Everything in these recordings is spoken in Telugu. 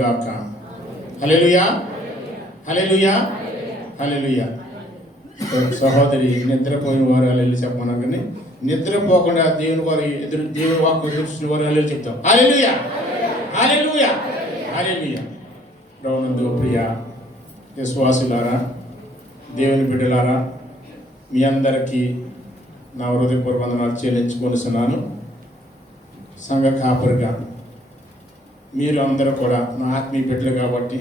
గాక. హల్లెలూయా, హల్లెలూయా, హల్లెలూయా. సహోదరి నిద్రపోయిన వారు హల్లెలూయా చెప్పమన్నారు, కానీ నిద్రపోకుండా దేవుని వారి దేవుని వాక్కు ఎదుర్చిన వారు హల్లెలూయా చెప్తాం. హల్లెలూయా, హల్లెలూయా, హల్లెలూయా. ప్రభునందు ప్రియ విశ్వాసులారా, దేవుని బిడ్డలారా, మీ అందరికీ నా హృదయపూర్వక వందనాలు చెల్లించుకొనిస్తున్నాను. సంఘ కాపరిగా మీరు అందరూ కూడా నా ఆత్మీయ బిడ్డలు కాబట్టి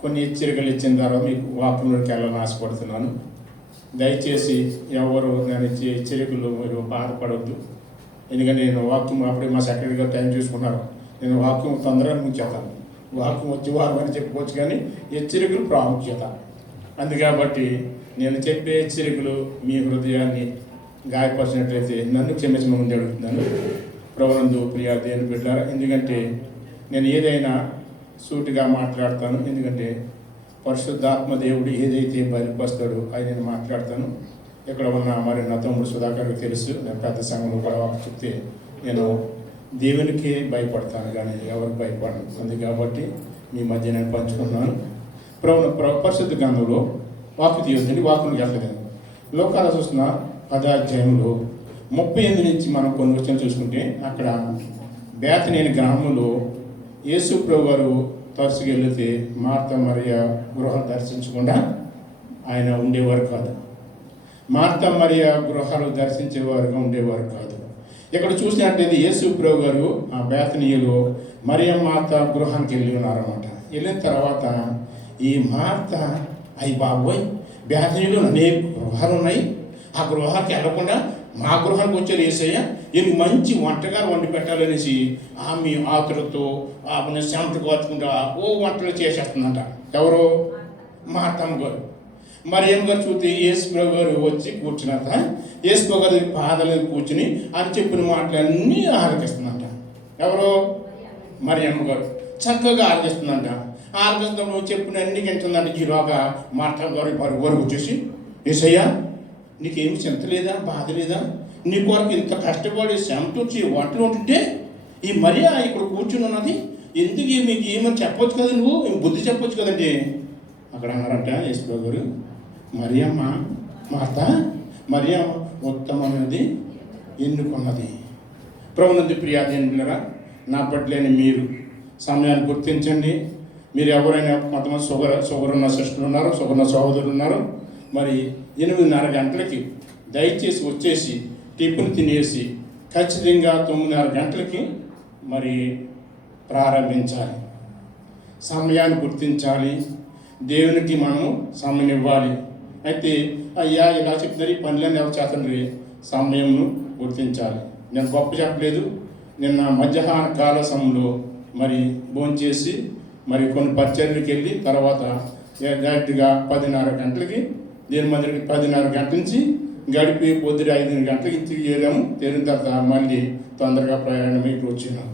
కొన్ని హెచ్చరికలు ఇచ్చిన తర్వాత మీకు వాక్యంలోకి వెళ్ళాలని ఆశపడుతున్నాను. దయచేసి ఎవరు నేను ఇచ్చే హెచ్చరికలు మీరు బాధపడవద్దు. ఎందుకంటే నేను వాక్యం అప్పుడే మా సెక్రటరీ గారు టైం చూసుకున్నారు. నేను వాక్యం తొందరగా ముగిచేస్తాను. వాక్యం వచ్చి వారం అని చెప్పుకోవచ్చు, కానీ హెచ్చరికలు ప్రాముఖ్యత. అందుకాబట్టి నేను చెప్పే హెచ్చరికలు మీ హృదయాన్ని గాయపరిచినట్లయితే నన్ను క్షమించమని అడుగుతున్నాను. ప్రభునందు ప్రియ దేవుని బిడ్డలారా, ఎందుకంటే నేను ఏదైనా సూటిగా మాట్లాడతాను. ఎందుకంటే పరిశుద్ధాత్మ దేవుడు ఏదైతే బయలుపరుస్తాడో అది నేను మాట్లాడతాను. ఇక్కడ ఉన్న మరి నా తమ్ముడు సుధాకర్కి తెలుసు, నేను పెద్ద సంఘంలో కూడా చెప్తే నేను దేవునికి భయపడతాను, కానీ ఎవరికి భయపడను. అందుకే కాబట్టి మీ మధ్య నేను పంచుకున్నాను. పరిశుద్ధ గ్రంథంలో వాక్కు తీయొద్దండి, వాక్కును వెళ్తుంది. లోకాల చూసిన 10వ అధ్యాయంలో 38 నుంచి మనం కొన్ని విషయాలు చూసుకుంటే, అక్కడ బేతనేని గ్రామంలో యేసు ప్రభు గారు తరచుగా వెళితే మార్త మరియ గృహాలు దర్శించకుండా ఆయన ఉండేవారు కాదు. మార్త మరియ గృహాలు దర్శించేవారుగా ఉండేవారు కాదు. ఇక్కడ చూసినట్టయితే యేసు ప్రభు గారు ఆ బేతనీయులో మరియ మాత గృహానికి వెళ్ళి ఉన్నారన్నమాట. వెళ్ళిన తర్వాత ఈ మార్త, అయ్యి బాబోయ్, బేతనీయులో అనేక గృహాలు ఉన్నాయి, ఆ గృహానికి వెళ్ళకుండా మా గృహానికి వచ్చారు యేసయ్య, ఈయనకి మంచి వంటకాలు వండి పెట్టాలనేసి ఆమె ఆతులతో ఆమె చెమట కోర్చుకుంటా వంటలు చేసేస్తుందంట. ఎవరు? మార్తమ్మ గారు. మరియమ్మ గారు చూస్తే యేసుప్రభు గారు వచ్చి కూర్చున్నాక యేసుప్రభు గారి పాదాల కూర్చుని అని చెప్పిన మాటలన్నీ ఆలకిస్తుందంట. ఎవరు? మరియమ్మ గారు చక్కగా ఆలకిస్తుందంట. ఆలకిస్తున్నప్పుడు చెప్పిన అన్ని గింటుందంట. ఈలోగా మార్తమ్మ గారు వరకు వచ్చేసి, యేసయ్య నీకేమి చింత లేదా, బాధ లేదా? నీ కొరకు ఇంత కష్టపడి చెమటొచ్చి వంటలు ఉంటుంటే ఈ మరియా ఇక్కడ కూర్చుని ఉన్నది, ఎందుకు మీకు ఏమని చెప్పొచ్చు కదా, నువ్వు బుద్ధి చెప్పొచ్చు కదండి. అక్కడ అన్నారంట యేసుప్రభు గారు, మరియమ్మ మాత, మరియమ్మ ఉత్తమమైనది ఎన్నుకున్నది. ప్రభునందు ప్రియాదేనులారా, నా పట్లేని మీరు సమయాన్ని గుర్తించండి. మీరు ఎవరైనా కొంతమంది షుగర్ ఉన్న సిస్టర్లు ఉన్నారు, షుగర్ ఉన్న సహోదరులు ఉన్నారు. మరి 8:30 గంటలకి దయచేసి వచ్చేసి టిఫిన్ తినేసి ఖచ్చితంగా 9:30 గంటలకి మరి ప్రారంభించాలి. సమయాన్ని గుర్తించాలి, దేవునికి మనము సమయం ఇవ్వాలి. అయితే అయ్యా ఇలా చెప్తున్నారు, ఈ పనులన్నీ ఎవరు చేతండి, సమయంను గుర్తించాలి. నేను గొప్ప చెప్పలేదు. నిన్న మధ్యాహ్న కాల సమయంలో మరి భోంచేసి మరి కొన్ని పరిచర్యలకు వెళ్ళి తర్వాత డైరెక్ట్గా 10:30 గంటలకి దేని మందిరికి 10:30 గంటల నుంచి గడిపి పొద్దున 5 గంటలకి ఇంటికి చేరాము. చేరిన తర్వాత మళ్ళీ తొందరగా ప్రయాణం ఇక్కడ వచ్చినాం.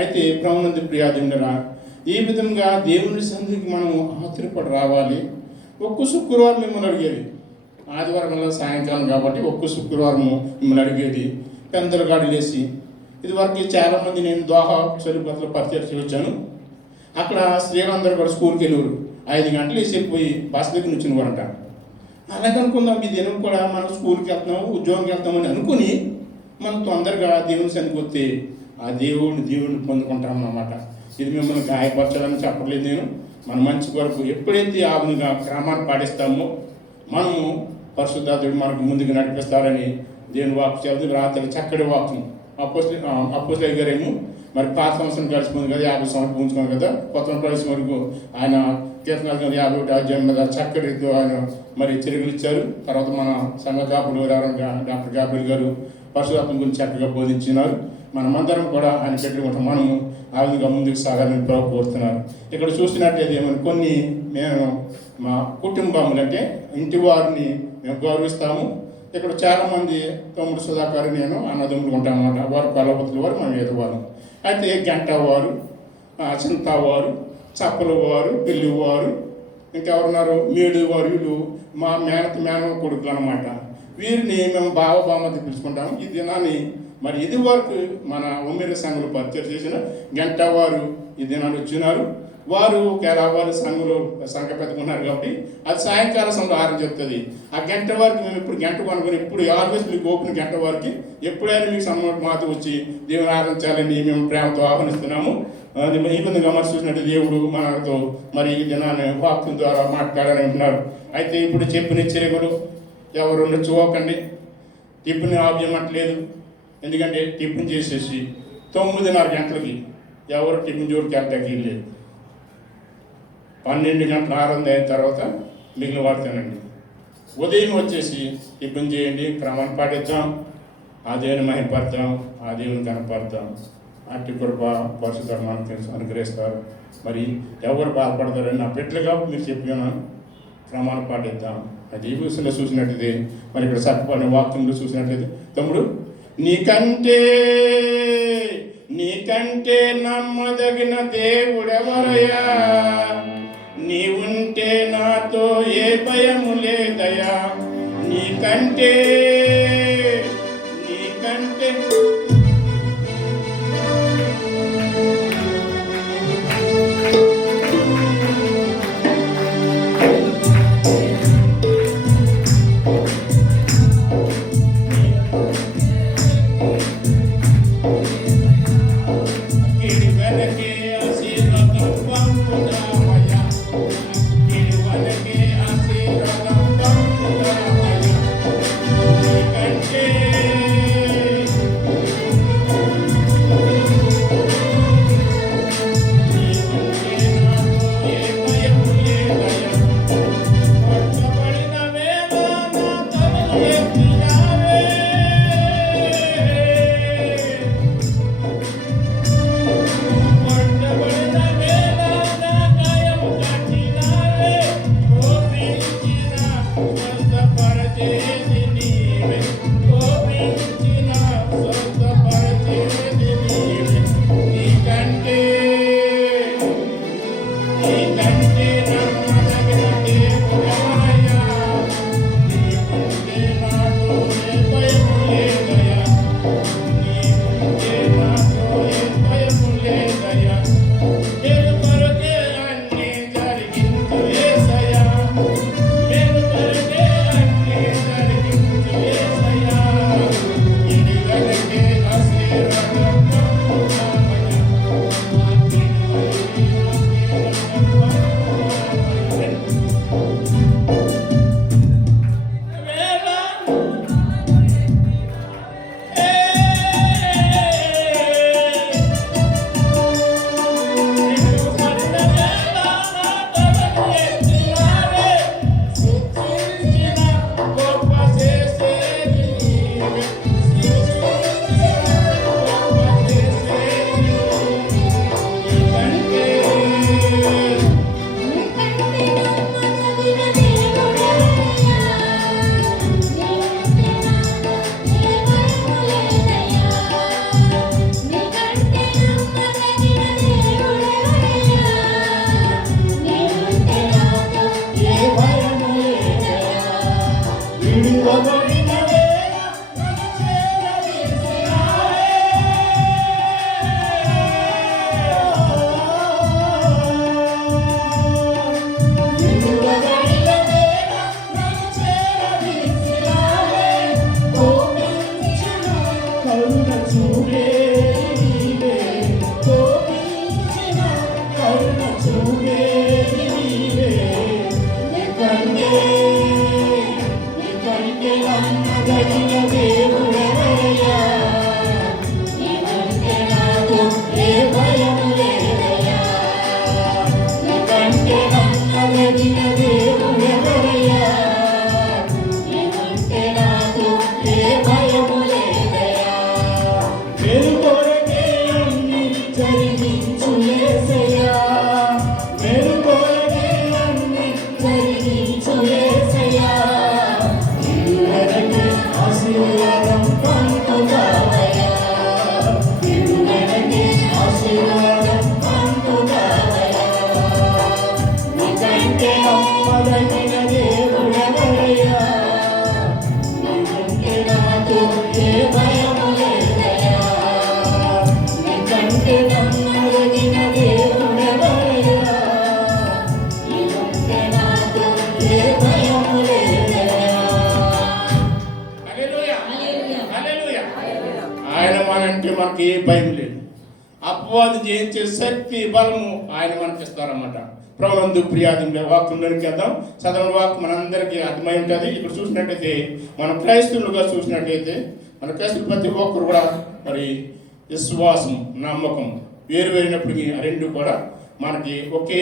అయితే ప్రభునందు ప్రియాదిండరా, ఈ విధంగా దేవుని సన్నిధికి మనం ఆతురపడి రావాలి. ఒక్క శుక్రవారం మిమ్మల్ని అడిగేది, ఆదివారం వల్ల సాయంకాలం కాబట్టి ఒక్క శుక్రవారం మిమ్మల్ని అడిగేది పెందల గాడిలేసి. ఇదివరకు చాలామంది నేను దోహా చెరుపతిలో పరిచయం చేయొచ్చాను. అక్కడ స్త్రీలందరూ కూడా స్కూల్కి వెళ్ళేవారు. 5 గంటలు వేసి వెళ్ళిపోయి బస్ దగ్గర నుంచి వారంట. అలాగే అనుకుందాం, ఈ దినం కూడా మనం స్కూల్కి వెళ్తున్నాము, ఉద్యోగంకి వెళ్తామని అనుకుని మనం తొందరగా దేవుని సన్నిధికి వస్తే ఆ దేవుడిని పొందుకుంటాం అన్నమాట. ఇది మిమ్మల్ని గాయపరచాలని చెప్పట్లేదు నేను, మన మంచి కొరకు. ఎప్పుడైతే ఆ క్రమాన్ని పాటిస్తామో మనము పరిశుద్ధాత్ముడు మనకు ముందుకు నడిపిస్తారని దేవుని వాక్కు చెబుతుంది. రాత్రి చక్కటి వాక్యం. అపోస్తలుల గారేమో మరి పాత సంవత్సరం గడిచిపోయింది కదా, 50 సంవత్సరం ఉంచుకున్నాం కదా, కొత్త ప్రవేశం వరకు ఆయన కీర్తనలు 51 అధ్యాయం మీద చక్కటి ఆయన మరి తిరుగులు ఇచ్చారు. తర్వాత మన సంఘ కాపులు డాక్టర్ గాబ్రియల్ గారు పరిశుధాత్మ గురించి చక్కగా బోధించినారు. మనమందరం కూడా ఆయన పెట్టుకుంటాం, మనము ఆ విధంగా ముందుకు సాగాలని కోరుతున్నారు. ఇక్కడ చూసినట్టయితే ఏమని కొన్ని మేము మా కుటుంబములు అంటే ఇంటి వారిని మేము గౌరవిస్తాము. ఇక్కడ చాలామంది తమ్ముడు సుధాకర్, నేను అన్నదమ్ములు ఉంటాం అన్నమాట. వారు బలవతుల వారు, మనం ఎదువారు. అయితే గంట వారు, చింతవారు, చప్పల వారు, పెళ్ళివారు, ఇంకెవరున్నారు మేడు వారు, వీళ్ళు మా మేనవ కొడుకులు అనమాట. వీరిని మేము బావబామతి పిలుచుకుంటాము. ఈ దినాన్ని మరి ఇది వరకు మన ఉమ్మేరు సంఘంలో పరిచయం చేసిన గంట వారు ఈ దినాన్ని వచ్చినారు. వారు వారు సంఘ పెట్టుకున్నారు కాబట్టి అది సాయంకాల సమయంలో ఆహారం చెప్తుంది. ఆ గంట వరకు మేము ఇప్పుడు గంట కొనుక్కొని ఇప్పుడు ఆల్వేస్ మీకు ఓపెన్ గంట వరకు ఎప్పుడైనా మీకు సమయం మాతో వచ్చి దేవుని ఆరాధించాలని మేము ప్రేమతో ఆహ్వానిస్తున్నాము. ఈ విధంగా మరి చూసినట్టు దేవుడు మనతో మరి ఈ దినాన్ని వాక్యం ద్వారా మాట్లాడాలని ఉంటున్నారు. అయితే ఇప్పుడు చెప్పిన హెచ్చరికలు ఎవరు నచ్చుకోకండి. టిఫిన్ ఆపేయమంటలేదు. ఎందుకంటే టిఫిన్ చేసేసి 9:30 గంటలకి ఎవరు టిఫిన్ జోలికి వెళ్ళటానికి లేదు. 12 గంటల ఆరాధన అయిన తర్వాత మిగిలిన వాడుతానండి. ఉదయం వచ్చేసి టిఫిన్ చేయండి, క్రమాన్ని పాటిద్దాం, ఆ దేవుని మహిమపడతాం, ఆ దేవుని కనపడతాం. అట్టి కృప పరిశుద్ధర్మాన్ని అనుగ్రహిస్తారు. మరి ఎవరు బాధపడతారని నా బిడ్డలుగా మీరు చెప్పినాను. క్రమాన్ని పాటిద్దాం. అది ఈ విషయంలో చూసినట్లయితే మరి ఇక్కడ సత్యపడిన వాక్యంలో చూసినట్లయితే తమ్ముడు నీకంటే నమ్మదగిన దేవుడెవరయ్యా, నీవుంటే నాతో ఏ భయము లేదయా, నీకంటే నమ్మదగిన దేవుడెవరయ్యా అని అంటే మనకి ఏ భయం లేదు. అపవాది జయించే శక్తి బలము ఆయన మనకి ఇస్తారన్నమాట. ప్రభునందు ప్రియాది వాక్యంలోనికి వెళ్దాం. చదవని వాక్ మనందరికీ అర్థమై ఉంటుంది. ఇక్కడ చూసినట్టయితే మనం క్రైస్తవులుగా చూసినట్టయితే మన క్రైస్తవులు ప్రతి ఒక్కరు కూడా మరి విశ్వాసం నమ్మకం వేరువేరినప్పటికీ ఆ రెండు కూడా మనకి ఒకే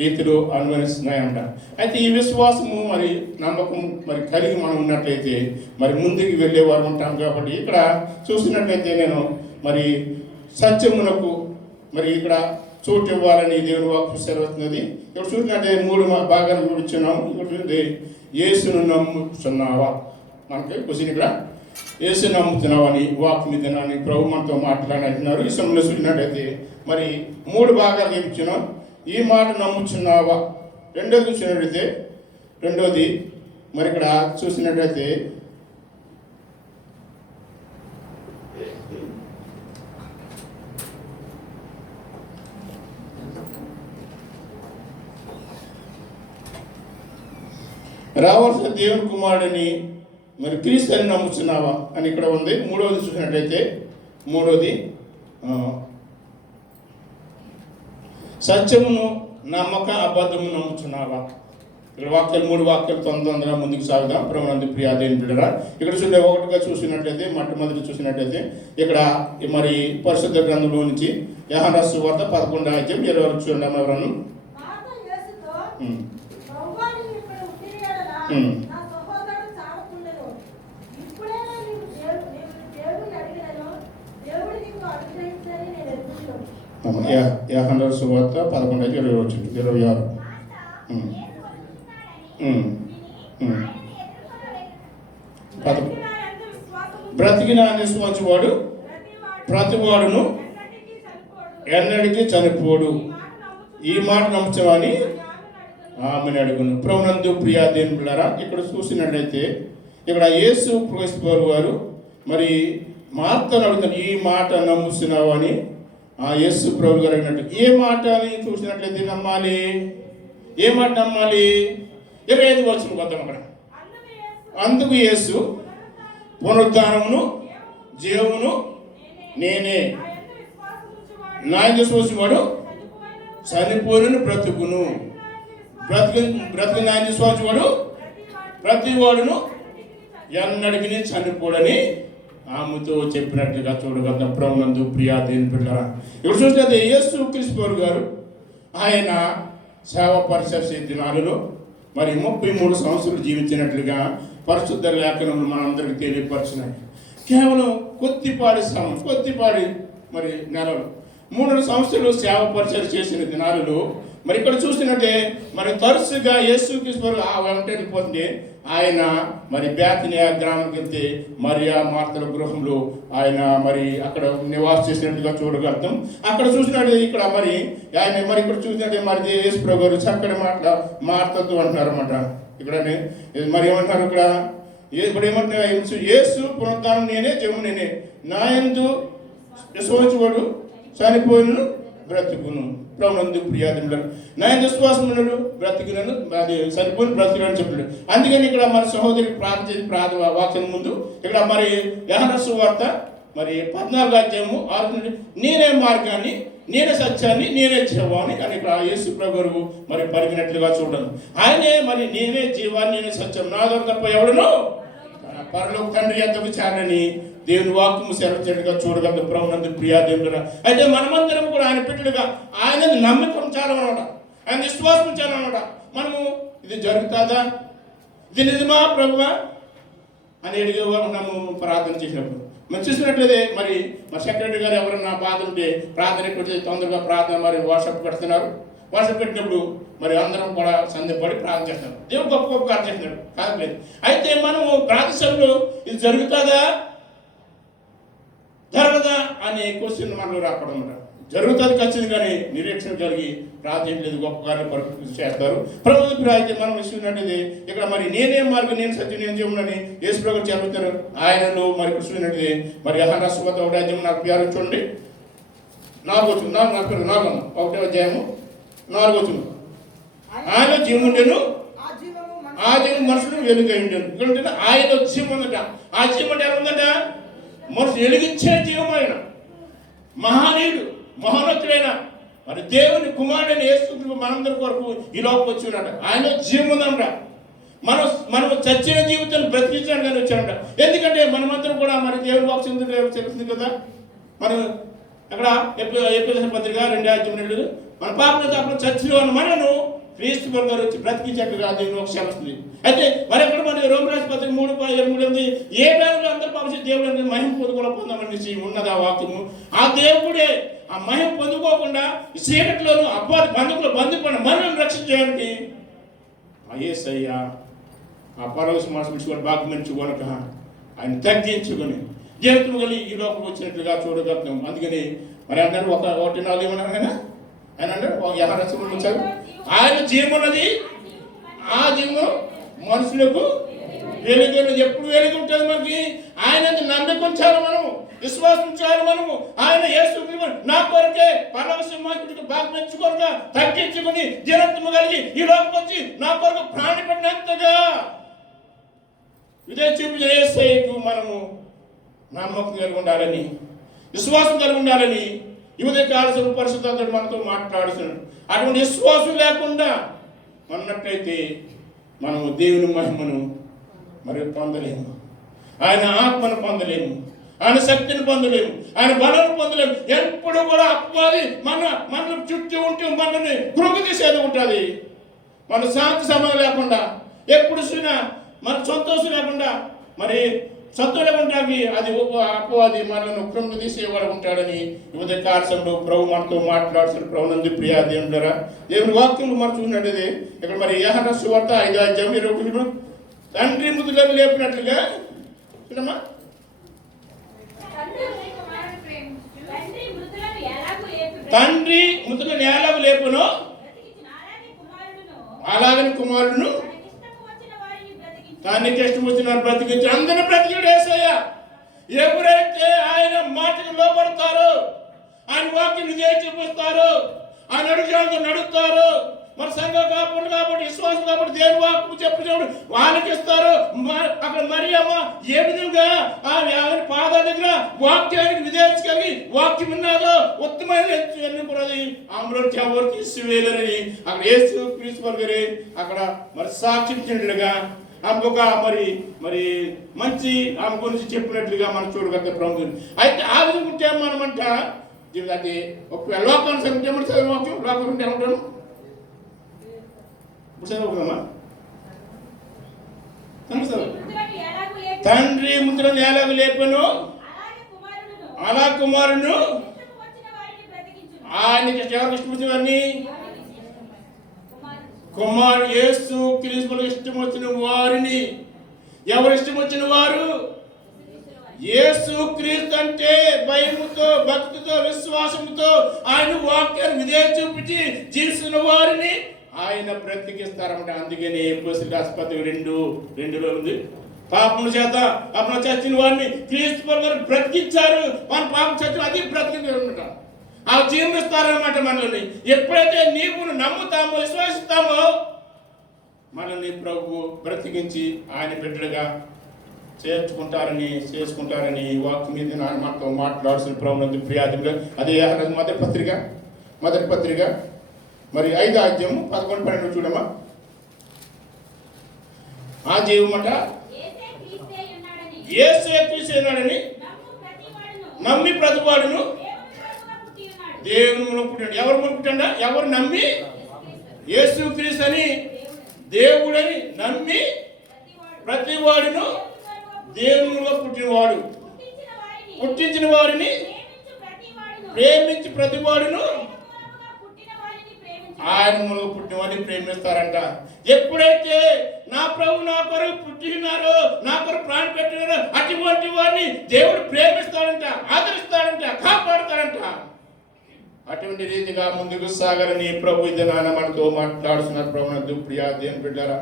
రీతిలో అనుభవిస్తున్నాయంట. అయితే ఈ విశ్వాసము మరి నమ్మకం మరి కలిగి మనం ఉన్నట్లయితే మరి ముందుకు వెళ్ళేవారు ఉంటాం. కాబట్టి ఇక్కడ చూసినట్లయితే నేను మరి సత్యమునకు మరి ఇక్కడ చోటు ఇవ్వాలని దేవుని వాక్కు సెలవుతున్నది. ఇక్కడ చూసినట్టే 3 భాగాలు కూర్చున్నాము. ఇక్కడ చూస్తే యేసును నమ్ముతున్నావా, మనకి క్వశ్చన్ ఇక్కడ యేసు నమ్ముతున్నావా అని వాక్ మీద అని ప్రభు మనతో మాట్లాడుతున్నారు. ఈ సమయంలో చూసినట్టయితే మరి 3 భాగాలు ఇచ్చున్నాం. ఈ మాట నమ్ముచున్నావా. రెండోది చూసినట్టయితే రెండోది మరి ఇక్కడ చూసినట్టయితే రావాల్సిన దేవుని కుమారుడిని మరి క్రీస్తుని నమ్ముచున్నావా అని ఇక్కడ ఉంది. మూడవది చూసినట్లయితే మూడవది సత్యమును నమ్మక అబద్ధము నమ్ముచున్నావా. ఇక్కడ వాక్యాలు 3 వాక్యాలు తొందరగా ముందుకు సాగుదాం. ప్రభునందు ప్రియాదేని బిడ్డరా, ఇక్కడ చూసే ఒకటిగా చూసినట్లయితే మొట్టమొదటి చూసినట్లయితే ఇక్కడ మరి పరిశుద్ధ గ్రంథంలో నుంచి యోహాను సువార్త 11:20 చూడండి. ఎవరను యోహాను సువార్త 11:26 బ్రతికిన విశ్వాసవాడు ప్రతివాడును ఎన్నడికి చనిపోడు. ఈ మాట నమ్ముతామని ఆమెను అడుగును. ప్రభునందు ప్రియా దేవుని బిడ్డలారా, ఇక్కడ చూసినట్లయితే ఇక్కడ యేసు క్రీస్తు వారు మరి మార్తను అడుగుతారు, ఈ మాట నమ్ముతున్నావు అని ఆ యేసు ప్రభు గారు అడిగినట్టు ఏ మాట అని చూసినట్లయితే నమ్మాలి. ఏ మాట నమ్మాలి? 25 వచనం కొద్దాం అక్కడ. అందుకు యేసు పునరుద్ధానమును జీవమును నేనే, నా విశ్వాసవాడు చనిపోయిన బ్రతుకును, బ్రతికి నా విశ్వాసవాడు ప్రతివాడును ఎన్నడికి చనిపోడని ఆమెతో చెప్పినట్లుగా చూడగలుగుతాం. ప్రభునందు ప్రియా దేవుని బిడ్డలారా, ఇప్పుడు చూసినట్లయితే యేసు క్రీస్తు గారు ఆయన సేవ పరిచయ దినాలలో మరి 33 సంవత్సరాలు జీవించినట్లుగా పరిశుద్ధ లేఖనములు మనందరికీ తెలియపరిచినాయి. కేవలం కొద్దిపాడి మరి నెలలు 3 సంవత్సరాలు సేవ పరిచయం చేసిన దినాలలో మరి ఇక్కడ చూసినట్టే మరి తరచుగా యేసు క్రీస్తు ఆ వెంటనే పోతుంటే ఆయన మరి బేతనియా గ్రామానికి వెళ్తే మరియా మార్తల గృహంలో ఆయన మరి అక్కడ నివాసం చేసినట్టుగా చూడగలుగుతాం. అక్కడ చూసినట్టు ఇక్కడ మరి ఆయన మరి ఇక్కడ చూసినట్టే మరి యేసు ప్రభు గారు చక్కటి మార్తతో అంటున్నారు అన్నమాట. ఇక్కడ మరి ఏమంటారు ఇక్కడ ఇప్పుడు ఏమంటున్నారు, యేసు పునరుద్ధానం నేనే, జీవము నేనే, నా యందు విశ్వాసవాడు చనిపోయిన బ్రతుకును. ప్రభునందు ప్రియాదిములను నా విశ్వాసం ఉన్నాడు బ్రతికినను, అది చనిపోయిన బ్రతికినని చెప్పాడు. అందుకని ఇక్కడ మరి సహోదరికి ప్రార్థన వాక్యం ముందు ఇక్కడ మరి యోహాను సువార్త మరి 14:6 నేనే మార్గాన్ని, నేనే సత్యాన్ని, నేనే జీవాన్ని అని ఇక్కడ యేసు ప్రభువు మరి పలికినట్లుగా చూడను. ఆయనే మరి నేనే జీవాన్ని, నేనే సత్యం, నా ద్వారా తప్ప ఎవడను పరలోక తండ్రి ఎంతకు చాలని దేవుని వాక్యము సెలవుగా చూడగలదు. ప్రభునందు ప్రియా దేవుడురా, అయితే మనమందరం కూడా ఆయన బిడ్డలుగా ఆయన నమ్మకం చాలన్నమాట, ఆయన విశ్వాసం చాలన్నమాట. మనము ఇది జరుగుతుందా, ఇది నిజమా ప్రభువా అని అడిగే మనము ప్రార్థన చేసినప్పుడు మనం చూసినట్లయితే మరి సెక్రటరీ గారు ఎవరన్నా బాధ ఉంటే ప్రార్థన ఎక్కువ తొందరగా ప్రార్థన మరి వాట్సాప్ పెడుతున్నారు. వాట్సాప్ పెట్టినప్పుడు మరి అందరం కూడా సందేహపడి ప్రార్థన చేస్తున్నారు. దేవుడు గొప్ప గొప్ప కార్యం చేస్తున్నాడు కాదు. అయితే మనము ప్రార్థనలో ఇది జరుగుతుందా జరగదా అనే క్వశ్చన్ మనలో రాకడం అన్నమాట. జరుగుతుంది ఖచ్చితంగా, కానీ నిరీక్షణ కలిగి ప్రార్థన లేదు, గొప్ప కార్యం చేస్తారు. ప్రభుత్వ అయితే మనం చూసినట్లయితే ఇక్కడ మరి నేనే మార్గం, నేను సత్యం, నేను జీవనని యేసు ప్రభు చెబుతారు. ఆయనలో మరి చూసినట్లయితే మరి యోహాను సువార్త 1:40 చూడండి. 1వ అధ్యాయము 4వ వచనం. ఆయన జీవం ఉండేను, ఆ జీవం మనుషులు వెలుగై ఉండేను. ఎందుకంటే ఆయన జీవం ఉందట. ఆ జీవం అంటే ఎలా ఉందట? మనసు వెలిగించే జీవమైన మహానీయుడు, మహోన్నతుడైన మరి దేవుని కుమారుడైన యేసు మనందరి కొరకు ఈ లోపల వచ్చి ఉన్నాడు. ఆయన జీవం ఉందన్నమాట. మనం చచ్చిన జీవితాన్ని బ్రతికించడానికి వచ్చాడంట. ఎందుకంటే మనమందరం కూడా మరి దేవుని వాక్యం తెలుస్తుంది కదా. మనం అక్కడ ఎపిసోడ్ పత్రిక 2:2 మన పాపం చచ్చిన మనను క్రీస్తు గారు వచ్చి బ్రతికించేట్టుగా దేవుని వాక్యం వస్తుంది. అయితే మరి ఎక్కడ మన రోమరాజు పత్రిక 3:8 ఏ వేళలో అందరూ భవిష్యత్ దేవుడు మహిమ పొందామనేసి ఉన్నది ఆ వాక్యము. ఆ దేవుడే ఆ మహిమ పొందుకోకుండా ఈ చీకటిలోను అపవాది బంధువులు బంధుపడిన మనల్ని రక్షించడానికి యేసయ్య ఆ పరవశ మనసుకొని భాగ్యమించుకొనక ఆయన తగ్గించుకొని జీవితం కలిగి ఈ లోపలికి వచ్చినట్లుగా చూడగలుగుతాం. అందుకని మరి అందరూ 1:4 ఏమన్నారు ఆయన అన్నాడు యెహోవా వచ్చారు. ఆయన జీవం ఉన్నది, ఆ జీవం మనుషులకు వెలుగు. ఎప్పుడు వెలుగు ఉంటుంది మనకి? ఆయన నమ్మకం ఉంచాలి, మనము విశ్వాసం ఉంచాలి. మనము ఆయన యేసు నా కొరకే పరమసింహానికి భాగ్యమించుకోగా తగ్గించుకుని జీవితం కలిగి ఈ లోపలికి వచ్చి నా కొరకు ప్రాణి పడినంతగా ఇదే చూపించిన యేసయ్యకు మనము నమ్మకం కలిగి ఉండాలని, విశ్వాసం కలిగి ఉండాలని ఈ ఉదయ కాలసిన పరిశుద్ధాత్ముడు మనతో మాట్లాడుతున్నాడు. అటువంటి విశ్వాసం లేకుండా ఉన్నట్లయితే మనము దేవుని మహిమను మరి పొందలేము, ఆయన ఆత్మను పొందలేము, ఆయన శక్తిని పొందలేము, ఆయన బలాన్ని పొందలేము. ఎప్పుడు కూడా అపవాది మన చుట్టూ ఉంటూ మనల్ని కృంగతీసేది ఉంటుంది. మన శాంతి సమయం లేకుండా, ఎప్పుడు చూసినా మన సంతోషం లేకుండా, మరి సంతోషం లేకుండా అది అపవాది మనల్ని కృంగతీసేవాడు ఉంటాడని ఉదయ కాలశంలో ప్రభు మనతో మాట్లాడుతున్న ప్రభు నందు ప్రియా దేవుని ద్వారా దేవుని వాక్యం మనం చూసినట్టు ఇక్కడ మరి యోహాను సువార్త 5:21 తండ్రి ముద్దులను లేపినట్లుగా చూడమ్మా. తండ్రి ముద్దులను ఎలాగ లేపునో అలాగని కుమారుడును తనకి ఇష్టం వచ్చిన వారు బ్రతికించి అందరిని బ్రతికిడు యేసయ్య. ఎవరైతే ఆయన మాటకు లోపడతారో, ఆయన వాక్యం చూపిస్తారు, ఆయన అడుగుజాలతో నడుస్తారు, మన సంఘం కాబట్టి విశ్వాసం కాబట్టి దేవుని వాక్యం చెప్పినప్పుడు వాళ్ళకి ఇస్తారు. అక్కడ మరియమ్మ ఏ విధంగా ఆయన పాదాల దగ్గర వాక్యానికి విధేయత కలిగి వాక్యం ఉన్నాదో ఉత్తమైన ఎన్నుకున్నది ఆమెలో ఎవరు తీసివేయలేరని అక్కడ యేసు క్రీస్తు గారి అక్కడ మరి సాక్షించినట్లుగా ఆమె ఒక మరి మంచి ఆమె గురించి చెప్పినట్లుగా మనం చూడగలుగుతాం ప్రభుత్వం. అయితే ఆ విధంగా ఉంటే మనమంట అది ఒక లోకానుసరించి ఏమంటే చదివాక్యం లోకం ఉంటే ఏమంటాము చదువుకుందామా. తండ్రి ముద్రను ఎలాగ లేపను అలా కుమారును ఆయనకి ఎవరికి ఇష్టం వచ్చిన వారిని కుమారుడు యేసు క్రీస్తుకు ఇష్టం వచ్చిన వారిని. ఎవరు ఇష్టం వచ్చిన వారు? యేసు క్రీస్తు అంటే భయముతో భక్తితో విశ్వాసంతో ఆయన వాక్యాన్ని విధేయత చూపించి జీవిస్తున్న వారిని ఆయన బ్రతికిస్తారన్నమాట. అందుకని ఎపిసోడ్ ఆసుపత్రి 2:2 ఉంది. పాపముల చేత అప్పుడు చచ్చిన వారిని క్రీస్తు గారు బ్రతికించారు. మన పాపం చచ్చిన అది బ్రతికించారన్నమాట. ఆ జీవనిస్తారన్నమాట మనల్ని. ఎప్పుడైతే నీవు నమ్ముతామో విశ్వసిస్తామో మనల్ని ప్రభు బ్రతికించి ఆయన బిడ్డలుగా చేసుకుంటారని వాక్యం మీద మనతో మాట్లాడుతున్న ప్రభు ప్రియాదిగా. అదే మొదటి పత్రిక మరి 5:11-12 చూడమ్మా. ఆ జీవమట యేసే క్రీస్తు ఉన్నాడని నమ్మి ప్రతివాడును దేవుని మూలం పుట్టాడు. ఎవరు మూలం పుట్టాడా? ఎవరు నమ్మి యేసు క్రీస్తు అని దేవుడని నమ్మి ప్రతివాడును దేవునిలో పుట్టినవాడు పుట్టించిన వారిని ప్రేమించి ప్రతివాడును ఆయన మూలం పుట్టిన వారిని ప్రేమిస్తారంట. ఎప్పుడైతే నా ప్రభు నా కొరకు పుట్టినారో నా కొరకు ప్రాణం పెట్టినారో అటువంటి వారిని దేవుడు ప్రేమిస్తాడంట, ఆదరిస్తాడంట, కాపాడుతాడంట. అటువంటి రీతిగా ముందుకు సాగాలని ప్రభు ఇది నాన్న మనతో మాట్లాడుతున్నారు. ప్రభు ప్రియా దేవుని బిడ్డారా,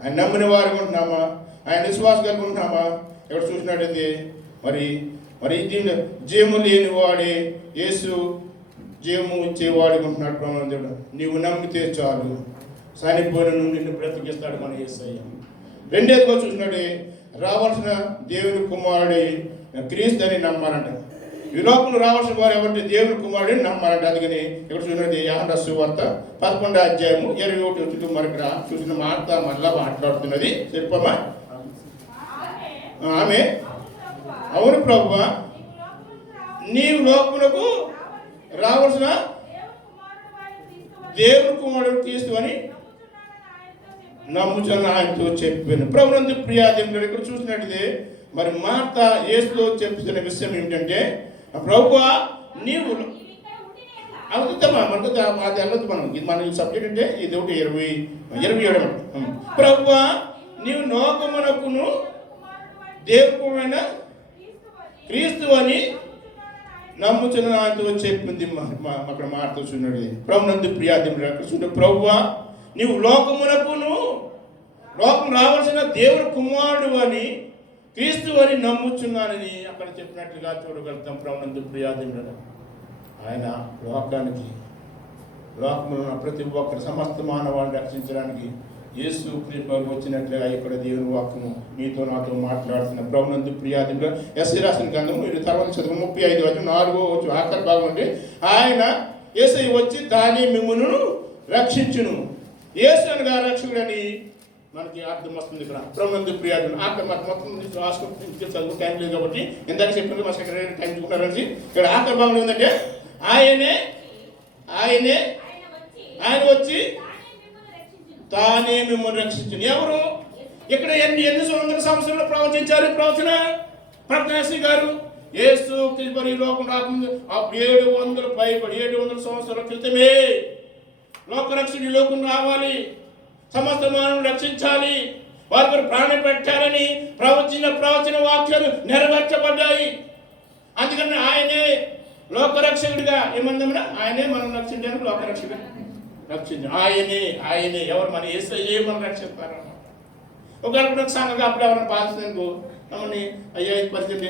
ఆయన నమ్మిన వారు ఉంటున్నామా? ఆయన విశ్వాసం కలిగి ఉంటున్నామా? ఎక్కడ చూసినట్టయితే మరి జీవము లేని వాడే యేసు జీవము ఇచ్చేవాడు ఉంటున్నాడు. ప్రభు దేవుడు నీవు నమ్మితే చాలు చనిపోయిన నిన్ను బ్రతికిస్తాడు మన యేసయ్య. రెండేదిగా చూసినట్టే రావాల్సిన దేవుని కుమారుడి క్రీస్తు అని నమ్మాలంట. ఈ లోకంలో రావాల్సిన వారు ఎవరంటే దేవుని కుమారుడిని నమ్మాలంట. అందుకని ఇక్కడ చూసినది యోహాను సువార్త 11వ అధ్యాయము 21 మరి ఇక్కడ చూసిన మాట మళ్ళా మాట్లాడుతున్నది. చెప్పమ్మా. ఆమె అవును ప్రభువా, నీవు లోకమునకు రావాల్సిన దేవుని కుమారుడు క్రీస్తు అని నమ్ముచున్న ఆయనతో చెప్పాను. ప్రభునందు ప్రియాదేవుడు ఇక్కడ చూసినట్లయితే మరి మార్త యేసుతో చెప్తున్న విషయం ఏమిటంటే, ప్రభువా నీవు అవుతుందమ్మా మనకు అది వెళ్ళదు. మనం ఇది మన సబ్జెక్ట్ అంటే ఇది ఒకటి 27. ప్రభువా నీవు లోకమునకును దేవుడైన క్రీస్తు అని నమ్ముచున్న ఆయనతో చెప్పింది. అక్కడ మార్త చూసినది. ప్రభునందు ప్రియాదేవుడు అక్కడ చూసిన ప్రభువా నీవు లోకమునకును లోకం రావాల్సిన దేవుని కుమారుడు అని క్రీస్తు అని నమ్ముచున్నానని అక్కడ చెప్పినట్లుగా చూడగలుగుతాం. ప్రభునందు ప్రియాదేవుడు ఆయన లోకానికి లోకంలో ప్రతి ఒక్కరి సమస్త మానవాన్ని రక్షించడానికి యేసు క్రీస్తు వచ్చినట్లుగా ఇక్కడ దేవుని వాక్యము మీతో నాతో మాట్లాడుతున్న. ప్రభునందు ప్రియాదేవుడు ఎస్ఐ రాసిన గ్రంథము మీరు తర్వాత చదువు 35:4 ఆఖరి భాగం అంటే ఆయన యేసయ్య వచ్చి తానే మిమ్మును రక్షించును. యేసు అనగా రక్షకుడని మనకి అర్థం వస్తుంది. ఇక్కడ ప్రభునందు ప్రియాదేవుడు ఆఖరి మొత్తం రాసుకుంటే చదువు టైం లేదు కాబట్టి ఇందాక చెప్పినట్టు మా సెక్రటరీ టైం చూసుకున్నారని ఇక్కడ ఆఖరి భాగం ఏంటంటే ఆయన వచ్చి తానే మిమ్మల్ని రక్షించును. ఎవరు ఇక్కడ ఎన్ని వందల సంవత్సరాలు ప్రవచించారు ప్రవచనశ్రీ గారు? యేసు క్రీస్తు ఈ లోకం రాకుండా 700 సంవత్సరాల క్రితమే లోకరక్షణ ఈ లోకం రావాలి, సమస్త మానవులను రక్షించాలి, వారి ప్రాణం పెట్టాలని ప్రవచన వాక్యాలు నెరవేర్చబడ్డాయి. అందుకని ఆయనే లోకరక్షకుడిగా ఏమందమన్నా ఆయనే మనం రక్షించడానికి లోకరక్షకుడు రక్షించు. ఆయనే ఎవరు మన యేసయ్యే మనం రక్షిస్తారు. ఒకవేళ సంఘంగా అప్పుడు ఎవరైనా బాధించడానికి మమ్మల్ని అయ్యా పరిస్థితి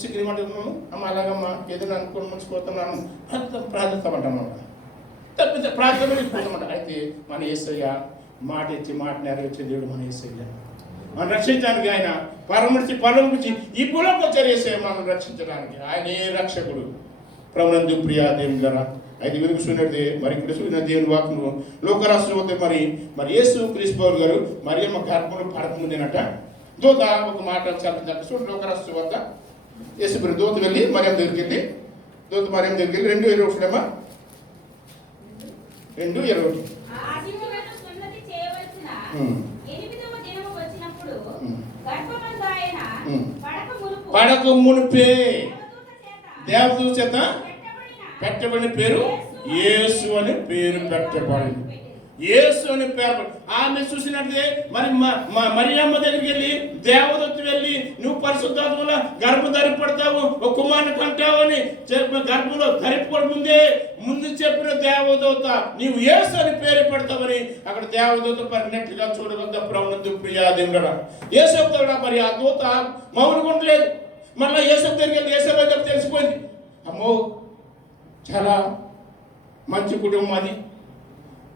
సిగ్గుమంటున్నాము అమ్మ అలాగమ్మా ఏదైనా అనుకుని మర్చిపోతున్నాను ప్రార్థిస్తామంటామన్నమాట. తప్పితే ప్రార్థన పోతామంట. అయితే మన యేసయ్య మాట ఇచ్చి మాట నెరవేర్చే దేవుడు మన యేసయ్య. మనం రక్షించడానికి ఆయన పరమృతి ఈ భూలోకి వచ్చారు యేసయ్య మనం రక్షించడానికి. ఆయనే రక్షకుడు. ప్రభునందు ప్రియాదేవుని ద్వారా అయితే వెలుగు చూసినట్టే మరి ఇక్కడ చూసిన దేవుని వాక్యము లోకరాష్ట్రం వద్ద మరి యేసు క్రీస్తు గారు మరియమ్మ గర్భంలో పడకముందేనట దూత ఒక మాట చూడండి. లోకరాష్ట్రం వద్ద యేసు దూత వెళ్ళి మరియమ్మ దగ్గరికి వెళ్ళి 2:21 2:21 పడక మునిపే దేవదూత చేత పెట్టబడిన పేరు యేసు అని పేరు పెట్టబడింది. యేసు అని పేరు ఆమె చూసినట్లయితే మరి మరియమ్మ దగ్గరికి వెళ్ళి దేవదూత వెళ్ళి నువ్వు పరిశుద్ధాత్మల గర్భం ధరిపడతావు, ఒక కుమారుని కంటావు అని గర్భంలో ధరిపడముందే ముందు చెప్పిన దేవదూత నీవు యేసు అని పేరు పెడతావని అక్కడ దేవదూత పరినట్లుగా చూడగలుగుతా. ప్రభునందు ప్రియాదేవుడా యేసు మరి ఆ దూత మౌనంగా ఉండలేదు. మళ్ళీ యేసు దగ్గరికి వెళ్ళి యేసు దగ్గర తెలిసిపోయింది, అమ్మో చాలా మంచి కుటుంబం అది,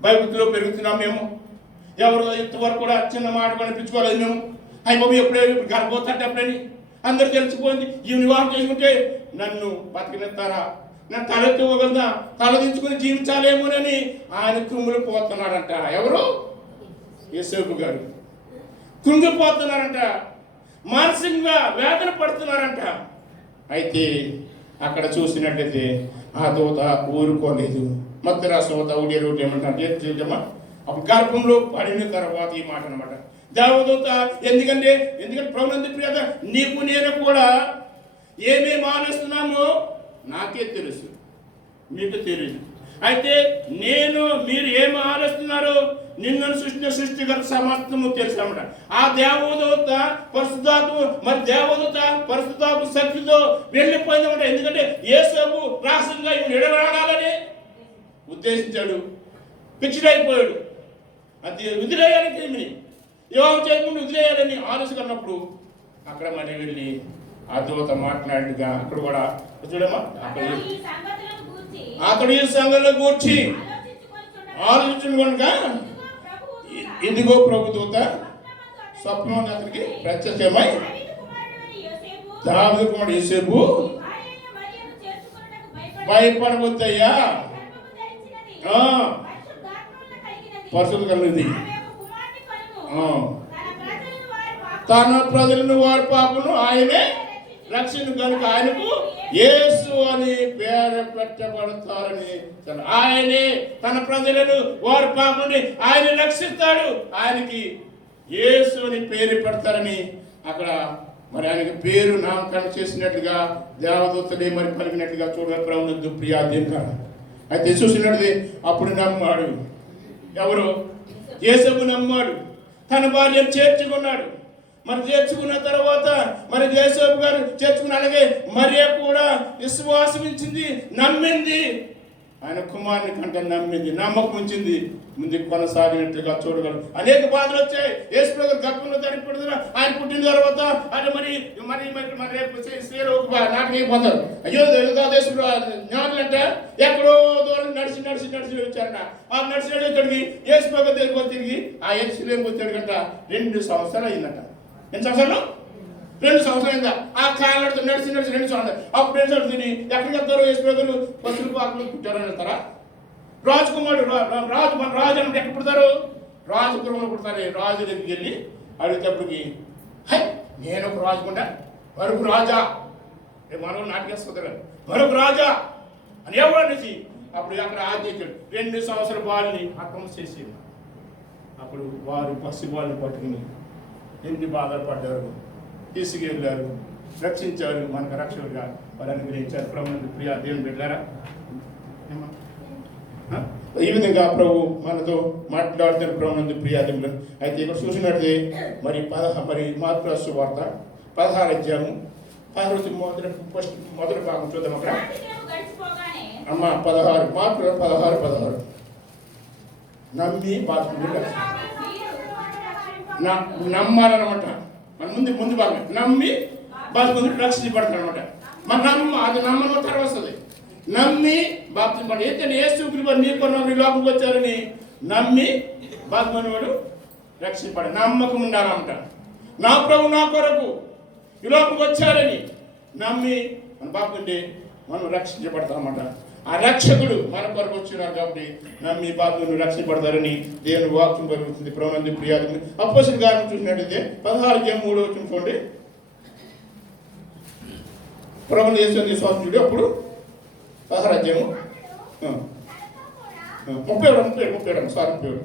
బైబిల్లో పెరుగుతున్నాం మేము, ఎవరు ఇంతవరకు కూడా చిన్న మాట కనిపించుకోలేదు మేము, బాబు ఎప్పుడే గర్భవతి ఎప్పుడని అందరూ తెలిసిపోయింది. ఈ వివాహం చేసుకుంటే నన్ను బతికినెత్తారా, నన్ను తలెత్తుకోగలదా, తలదించుకుని జీవించాలేమోనని ఆయన కృంగులు పోతున్నాడంట. ఎవరు? యేసేపు గారు కృంగిపోతున్నారంట, మానసికంగా వేదన పడుతున్నారంట. అయితే అక్కడ చూసినట్లయితే ఆ దూత ఊరుకోలేదు. మధ్య రాష్ట్ర ఒకటి ఏమంటారు అప్పుడు గర్భంలో పడిన తర్వాత ఈ మాట అనమాట దేవదూత. ఎందుకంటే ప్రభునందు ప్రియత నీకు నేను కూడా ఏమేమి ఆలోచిస్తున్నామో నాకే తెలుసు, మీకు తెలియదు. అయితే మీరు ఏమి ఆలోచిస్తున్నారో నిన్ను సృష్టిగత సమస్తము తెలుసు అన్నమాట. ఆ దేవదూత పరిశుద్ధాత్మ శక్తితో వెళ్ళిపోయిందన్నమాట. ఎందుకంటే యేసేపు రాష్ట్రంగా ఇవి నిడబడాలని ఉద్దేశించాడు, ఫిక్స్డ్ అయిపోయాడు. అది వదిలేయాలని వివాహం చేయకుండా వదిలేయాలని ఆలోచనప్పుడు అక్కడ మరి వెళ్ళి ఆ దూత మాట్లాడిగా అక్కడ కూడా చూడమ్మా అతడు ఈ సంగతిలో కూర్చి ఆలోచించుకోగా ఇదిగో ప్రభు దూత స్వప్నం అతనికి ప్రత్యక్షమై దావీదు కుమారుడు యోసేపు భయపడవద్దయ్యా, పరిశుద్ధ కలిగింది, తన ప్రజలను వారి పాపను ఆయనే రక్షణ కనుక ఆయనకు యేసు అని పేరు పెట్టబడతారని, ఆయనే తన ప్రజలను వారి పాపని ఆయన రక్షిస్తాడు, ఆయనకి యేసు అని పేరు పెడతారని అక్కడ మరి ఆయనకి పేరు నామకరణం చేసినట్లుగా దేవదూతలే మరి పలికినట్లుగా చూడాలి. ప్రభునందు ప్రియా దేవుడా, అయితే చూసినట్టు అప్పుడు నమ్మాడు. ఎవరు? యేసేపు నమ్మాడు, తన భార్యను చేర్చుకున్నాడు. మరి చేర్చుకున్న తర్వాత మరి యేసేపు గారు చేర్చుకున్న అలాగే మరియ కూడా విశ్వాసం ఇచ్చింది, నమ్మింది, ఆయన కుమారుని కంటే నమ్మింది, నమ్మకం ఉంచింది, ముందుకు కొనసాగినట్లుగా చూడగలరు. అనేక బాధలు వచ్చాయి. యేసు ప్రభు గర్భంలో తడిపడుతున్నా ఆయన పుట్టిన తర్వాత ఆయన మరి మరి మరి నాటికి అయిపోతారు. అయ్యో దేశంలో జ్ఞానులంటే ఎక్కడో దూరం నడిచి నడిచి నడిచి వచ్చారట. ఆ నడిచి నడిచేటడికి యేసు ప్రభు దగ్గరికి తిరిగి ఆ యేసులేం వచ్చాడు కంట 2 సంవత్సరాలు అయిందట. ఎన్ని సంవత్సరాలు? 2 సంవత్సరాలు అయిందా? ఆ కాళ్ళతో నడిచి నడిచి 2 సంవత్సరాలు. అప్పుడు 2 సంవత్సరాలు తిని ఎక్కడికి వెళ్తారు? యేసు ప్రభు పసులు పాకలు పుట్టారని వెళ్తారా? రాజకుమారుడు రాజు మన రాజు అంటే ఎక్కడ పుడతారు? రాజపురంలో పుడతారు. రాజు దగ్గరికి వెళ్ళి అడిగేటప్పటికి హై నేను ఒక రాజుకుంటా, మరొక రాజా, మరొక నాటికేస్తారు, మరొక రాజా అని ఎవరు అనేసి అప్పుడు అక్కడ ఆజ్ఞించాడు. 2 సంవత్సరాల బాలుని అక్రమం చేసి అప్పుడు వారు పసిబాలుని పట్టుకుని ఎన్ని బాధలు పడ్డారు, తీసుకెళ్ళారు, రక్షించారు, మనకు రక్షకుడిగా వారు అనుగ్రహించారు. ప్రభువునందు ప్రియా దేవుని బిడ్డలారా, ఈ విధంగా ప్రభు మనతో మాట్లాడుతున్న ప్రభువునందు ప్రియా దేవుడు. అయితే ఇక్కడ చూసినట్లయితే మరి మార్కు రాసిన వార్త 16 అధ్యాయము 16 మొదటి భాగం చూద్దాం. అక్కడ అమ్మ 16 మార్కు 16 నమ్మి నమ్మాలన్నమాట. మన ముందు భాగం నమ్మి బాగా రక్షించబడతారు అనమాట. మన అది నమ్మడం తర్వాత వస్తుంది. నమ్మి బాప్తిజం పడి ఏంటంటే యేసు నీ కొన్నవాడు ఈ లోకంకి వచ్చారని నమ్మి బాప్తిజం రక్షింపడి నమ్మకం ఉండాలన్నమాట. నా ప్రభు నా కొరకు ఈ లోకంకి వచ్చారని నమ్మి మన బాపుంటే మనం రక్షించబడతామన్నమాట. ఆ రక్షకుడు మన కొరకు వచ్చినారు కాబట్టి నమ్మి బాపును రక్షించబడతారని దేవుని వాక్యం కలుగుతుంది. ప్రభువునందు ప్రియాది అపోస్తలుల కార్యములు చూసినట్లయితే 16:3 చూడండి. ప్రభువుని యేసు విశ్వాసం చూడు. అప్పుడు 16 అధ్యాయము 37 సారీ 37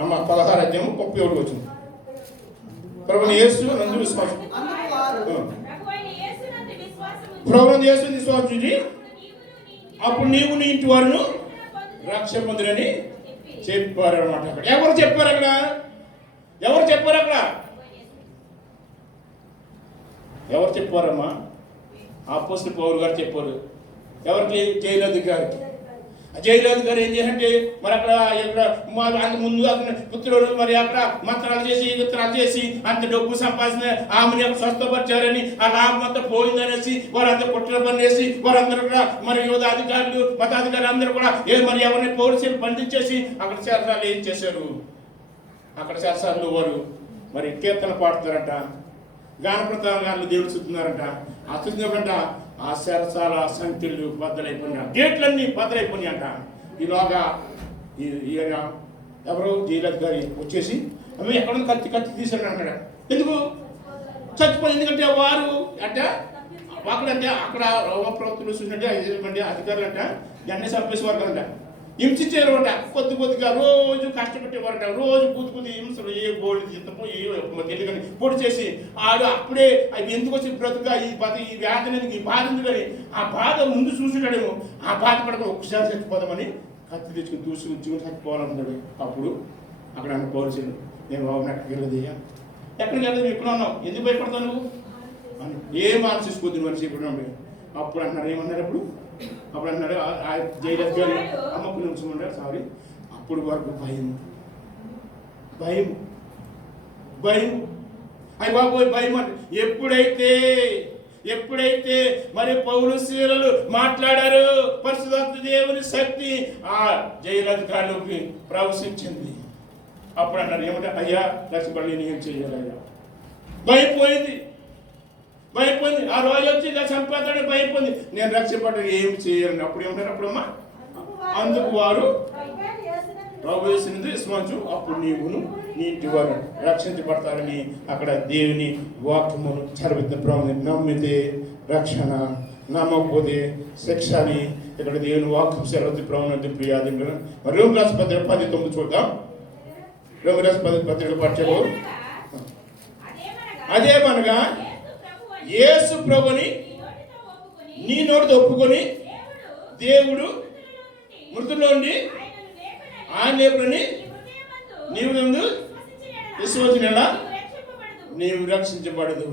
అమ్మ 16 అధ్యాయము 37 వచ్చింది. ప్రభువుని యేసు నందు విశ్వాసం ప్రభువుని యేసు విశ్వాసం చూసి అప్పుడు నీవు నీ ఇంటి వారును రక్షణ పొందురని చెప్పారు అనమాట. అక్కడ ఎవరు చెప్పారు? ఎవరు చెప్పారమ్మా? అపోస్తలుడు పౌలు గారు చెప్పారు. ఎవరికి? జైలధికారికి. జైలధికారి ఏం చేయాలంటే మరి అక్కడ అంత ముందు అతను పుత్రుడు మరి అక్కడ మంత్రాలు చేసి అంత డబ్బు సంపాదించిన ఆమెను స్వస్థపరిచారని ఆ లాభం అంతా పోయిందనేసి వారంతా కుట్ర పనిచేసి వారందరూ కూడా మరి యువత అధికారులు మతాధికారులు అందరూ కూడా మరి ఎవరిని పోలీసులు బంధించేసి అక్కడ శాసనాలు ఏం చేశారు? అక్కడ శాసనాలు వారు మరి కీర్తన పాడుతారంట, గానప్రతాలు దేవుడు చూస్తున్నారంట. ఆ చూసినప్పుడంట ఆ శరసాల సంఖ్యలు బద్దలైపోయినా, గేట్లన్నీ బద్దలైపోయినాయి అంట. ఈలోగా ఈయన ఎవరో జైలధికారి వచ్చేసి అవి ఎక్కడ కత్తి తీసాడు అంటాడు. ఎందుకు చచ్చిపోయి? ఎందుకంటే వారు అంటే అక్కడంటే అక్కడ రోమ ప్రవక్తలు చూసినట్టే అధికారులు అంట అన్ని చంపేసేవారు అంట, హింసించేవారు అంట. కొద్దిగా రోజు కష్టపెట్టేవారంట. రోజు కొద్ది హింసలు ఏ గోళ్ళు చింతపో ఏ తెలియని పొడి చేసి ఆడు అప్పుడే అవి ఎందుకు వచ్చి బ్రతుగా ఈ వ్యాధిని ఈ బాధ ఎందుకని ఆ బాధ ముందు చూసినాడేమో. ఆ బాధ పడక ఒకసారి చచ్చిపోదామని కత్తి తెచ్చుకుని చూసుకుని చచ్చిపోవాలన్నాడు. అప్పుడు అక్కడ అన్న పోలీసులు నేను బాబు ఎక్కడికి వెళ్ళదయ్యా, ఎక్కడికి వెళ్ళదు, ఇక్కడ ఉన్నావు, ఎందుకు భయపడతావు నువ్వు అని ఏం ఆలోచించుకోద్దు మనిషి ఇప్పుడు ఉన్నాడు. అప్పుడు అన్నారు ఏమన్నారు? అప్పుడు అన్నాడు జైలధికారి అమ్మకు నుంచున్నాడు. సారీ, అప్పుడు వరకు భయం అయ్యి బాబోయ్ భయం అంటే ఎప్పుడైతే మరి పౌలు శీలలు మాట్లాడారు పరిశుద్ధాత్మ దేవుని శక్తి ఆ జైలధికారులకి ప్రవేశించింది. అప్పుడు అన్నారు ఏమంటే అయ్యా రక్షపడి నేను ఏం చెయ్యాలయ్యా, భయపోయింది. ఆ రోజు వచ్చి ఇలా చంపేస్తాడని భయపోయింది. నేను రక్షపడ్డా ఏం చేయను. అప్పుడు ఏమంటారు? అప్పుడమ్మా అందుకు వారు ప్రభు యేసుని విశ్వాసించు, అప్పుడు నీవును నీ ఇంటి వారు రక్షించబడతారని అక్కడ దేవుని వాక్యమును చదివిన ప్రభు. నమ్మితే రక్షణ, నమ్మకపోతే శిక్ష అని ఇక్కడ దేవుని వాక్యం సెలవు ప్రభు. ప్రియాది మరి రోమి రాసిన పత్రిక 10:9 చూద్దాం. రోమి రాసిన పత్రిక పట్టికలో అదేమనగా యేసు ప్రభుని నీ నోటితో ఒప్పుకొని దేవుడు మృతుల్లో నుండి ఆయన లేపుని నీవు విశ్వసించిన నీవు రక్షించబడదు.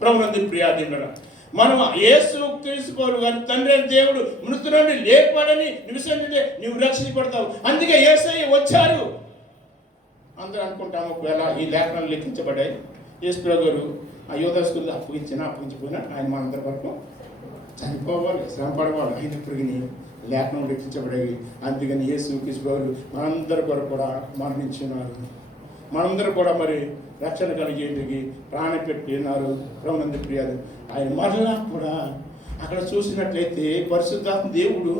ప్రభునందు ప్రియాదిండ మనం యేసు తీసుకోరు కానీ తండ్రి దేవుడు మృతుల నుండి లేపాడని విశ్వసించితే నీవు రక్షించబడతావు. అందుకే యేసయ్య వచ్చారు. అందరూ అనుకుంటాము ఒకవేళ ఈ లేఖనాలు లెక్కించబడ్డాయి. యేసు గారు ఆ యోధస్కులు అప్పగించిపోయినా ఆయన మనందరి వరకు చనిపోవాలి, శ్రమ పడవాలి. అయినప్పటికీ లేఖనం లెక్కించబడేవి. అందుకని యేసు క్రీస్తు మనందరి కొరకు కూడా మరణించున్నారు. మనందరూ కూడా మరి రక్షణ కలిగేందుకు ప్రాణం పెట్టినారు. ప్రభునందు ప్రియాలు ఆయన మరలా కూడా అక్కడ చూసినట్లయితే పరిశుద్ధాత్మ దేవుడు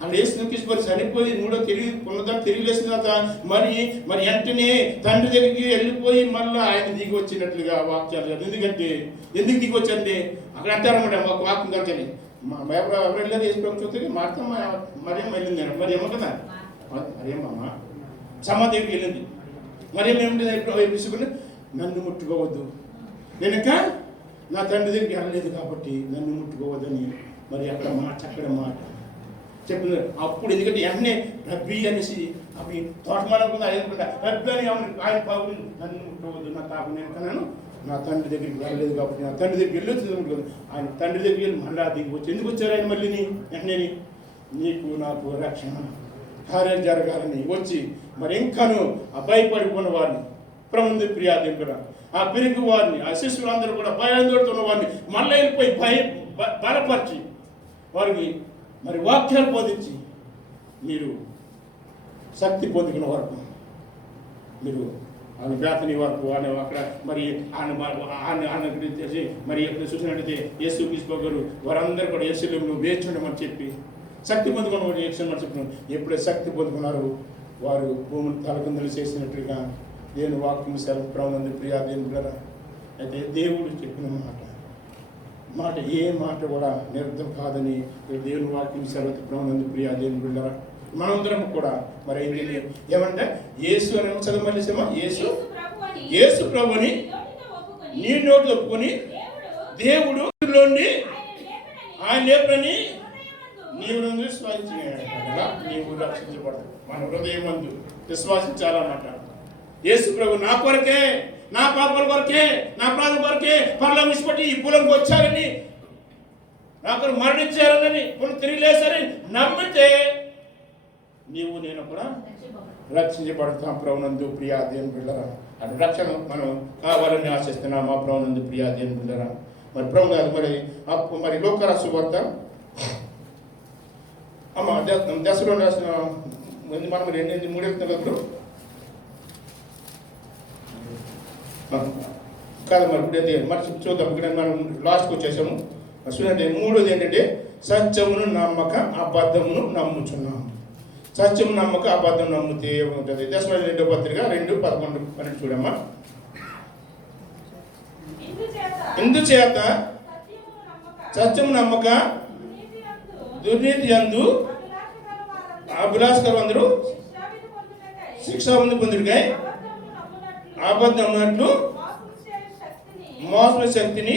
అక్కడ యేసు క్రీస్తు చనిపోయి మూడో తిరిగి లేసిన తర్వాత మరి వెంటనే తండ్రి దగ్గరికి వెళ్ళిపోయి మళ్ళీ ఆయన దిగి వచ్చినట్లుగా వాక్యాలు. ఎందుకంటే ఎందుకు దిగి వచ్చండి అక్కడ అంటారన్నమాట. ఒక వాక్యం కలిసి మా ఎవరు వెళ్ళేది యేసు చూస్తే మాత్రం మరియమ్మ వెళ్ళింది. మరియమ్మ కదా, మరియమ్మ సమాధికి వెళ్ళింది. మరియమ్మ ఏమిటి తీసుకుని నన్ను ముట్టుకోవద్దు, నేను ఇంకా నా తండ్రి దగ్గరికి వెళ్ళలేదు కాబట్టి నన్ను ముట్టుకోవద్దని మరి అక్కడ చక్కటి మాట చెప్పిన. అప్పుడు ఎందుకంటే వెంటనే రబ్బీ అనేసి అవి తోటమాలనుకుంది అనుకుంటా రబ్బీ అని ఆయన బాబు నన్ను ముట్టుకోవద్దు, నా తాపు నేను కన్నాను నా తండ్రి దగ్గరికి వెళ్ళలేదు కాబట్టి నా తండ్రి దగ్గరికి వెళ్ళొచ్చు. ఆయన తండ్రి దగ్గరికి వెళ్ళి మళ్ళీ దిగి వచ్చి ఎందుకు వచ్చారు ఆయన మళ్ళీని వెంటనే నీకు నాకు రక్షణ కార్యం జరగాలని వచ్చి మరి ఇంకాను ఆ భయపడిపోయిన వారిని ప్రభునందు ప్రియాదింపున ఆ పిరికి వారిని ఆ శిష్యులందరూ కూడా భయాందోళన వారిని మళ్ళీ వెళ్ళిపోయి బలపరిచి వారికి మరి వాక్యాలు బోధించి మీరు శక్తి పొందుకున్న వరకు మీరు ఆయన బేతని వరకు ఆయన అక్కడ మరి ఆయన చేసి మరి ఎప్పుడు చూసినట్టయితే యేసు తీసుకోగలరు వారందరూ కూడా యేసులో నువ్వు వేచుండమని చెప్పి శక్తి పొందుకున్న వారు యేసుమని చెప్పినారు. ఎప్పుడే శక్తి పొందుకున్నారు వారు భూమిని తలకిందులు చేసినట్లుగా దేవుని వాక్యం సెలవు ప్రభునందు ప్రియా దేవుడు. అయితే దేవుడు చెప్పిన మాట ఏ మాట కూడా నిరర్థం కాదని దేవుని వాక్యం సెలవు ప్రభునందు ప్రియా దేవుడు. మనందరం కూడా మరి ఏమంటే యేసు అని చదవమనిసేమా యేసు ప్రభుని నీ నోటి ఒప్పుకొని దేవుడు ఆయన లేపని నీవు విశ్వాసించిన నీవు రక్షించబడదు. మన హృదయం మందు విశ్వాసించాలన్నమాట. యేసు ప్రభు నా కొరకే, నా పాపల కొరకే, నా ప్రాణం కొరకే పరలోకం విడిచిపెట్టి ఈ భూలోకి వచ్చారని, నాకు మరణించారని, తిరిగి లేసారని నమ్మితే నీవు నేను కూడా రక్షించబడతాం. ప్రభునందు ప్రియా దేవుని బిడ్డరా అంటే రక్షణ మనం కావాలని ఆశిస్తున్నాం. మా ప్రభునందు ప్రియా దేవుని బిడ్డరా మరి ప్రభు గారు మరి లోకరాసు వార్త అమ్మ దశలో రాసిన మనం 3 కాదు మరి ఇప్పుడు చూద్దాం. ఇక్కడ మనం లాస్ట్కి వచ్చేసాము. చూడండి 3వది ఏంటంటే సత్యమును నమ్మక అబద్ధమును నమ్ముచున్నాము. సత్యము నమ్మక అబద్ధం నమ్మితే ఏముంటుంది? దశలో 2వ పత్రిక 2:11-12 చూడమ్మా. ఇందుచేత సత్యము నమ్మక దుర్నీతి యందు అభిలాషకరందరూ శిక్ష పొందుటకై అబద్ధం అన్నట్లు మోస శక్తిని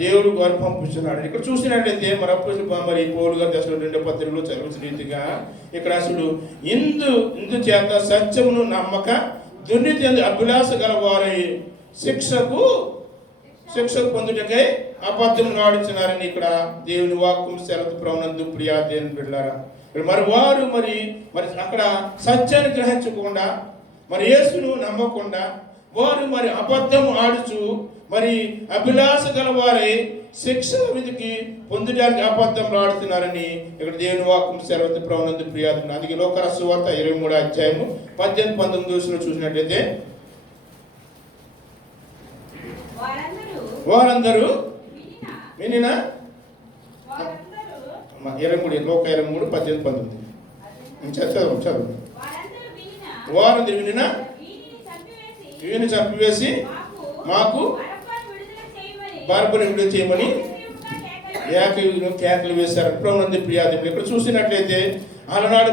దేవుడు వారు పంపుతున్నాడు. ఇక్కడ చూసినట్లయితే మరి మరి పౌలు గారు దశలో 2వ పత్రికలో చదివిన రీతిగా ఇక్కడ అసలు ఇందు చేత సత్యమును నమ్మక దుర్నీతి యందు అభిలాష గల వారి శిక్షకు పొందుటకై అబద్ధం నాడుచున్నారని ఇక్కడ దేవుని వాక్యం సెలవు ప్రభునందు ప్రియా దేవుని బిడ్డలారా. మరి వారు మరి అక్కడ సత్యాన్ని గ్రహించకుండా మరి యేసును నమ్మకుండా వారు మరి అబద్ధం ఆడుచు మరి అభిలాష గల వారై శిక్ష విధికి పొందడానికి అబద్ధం ఆడుతున్నారని ఇక్కడ దేవుని వాక్యం సెలవు ప్రభునందు ప్రియా. అందుకే లోకరాసు వార్త 23వ అధ్యాయము 18-19 చూసినట్లయితే వారందరూ వినిన 23 లోక 23 18 19 చదువు. వారందరూ వినిన వీరిని చంపివేసి మాకు బరబ్బను విడుదల చేయమని కేకలు వేశారు. ప్రభునందు ప్రియాదేవులు, ఇక్కడ చూసినట్లయితే ఆనాడు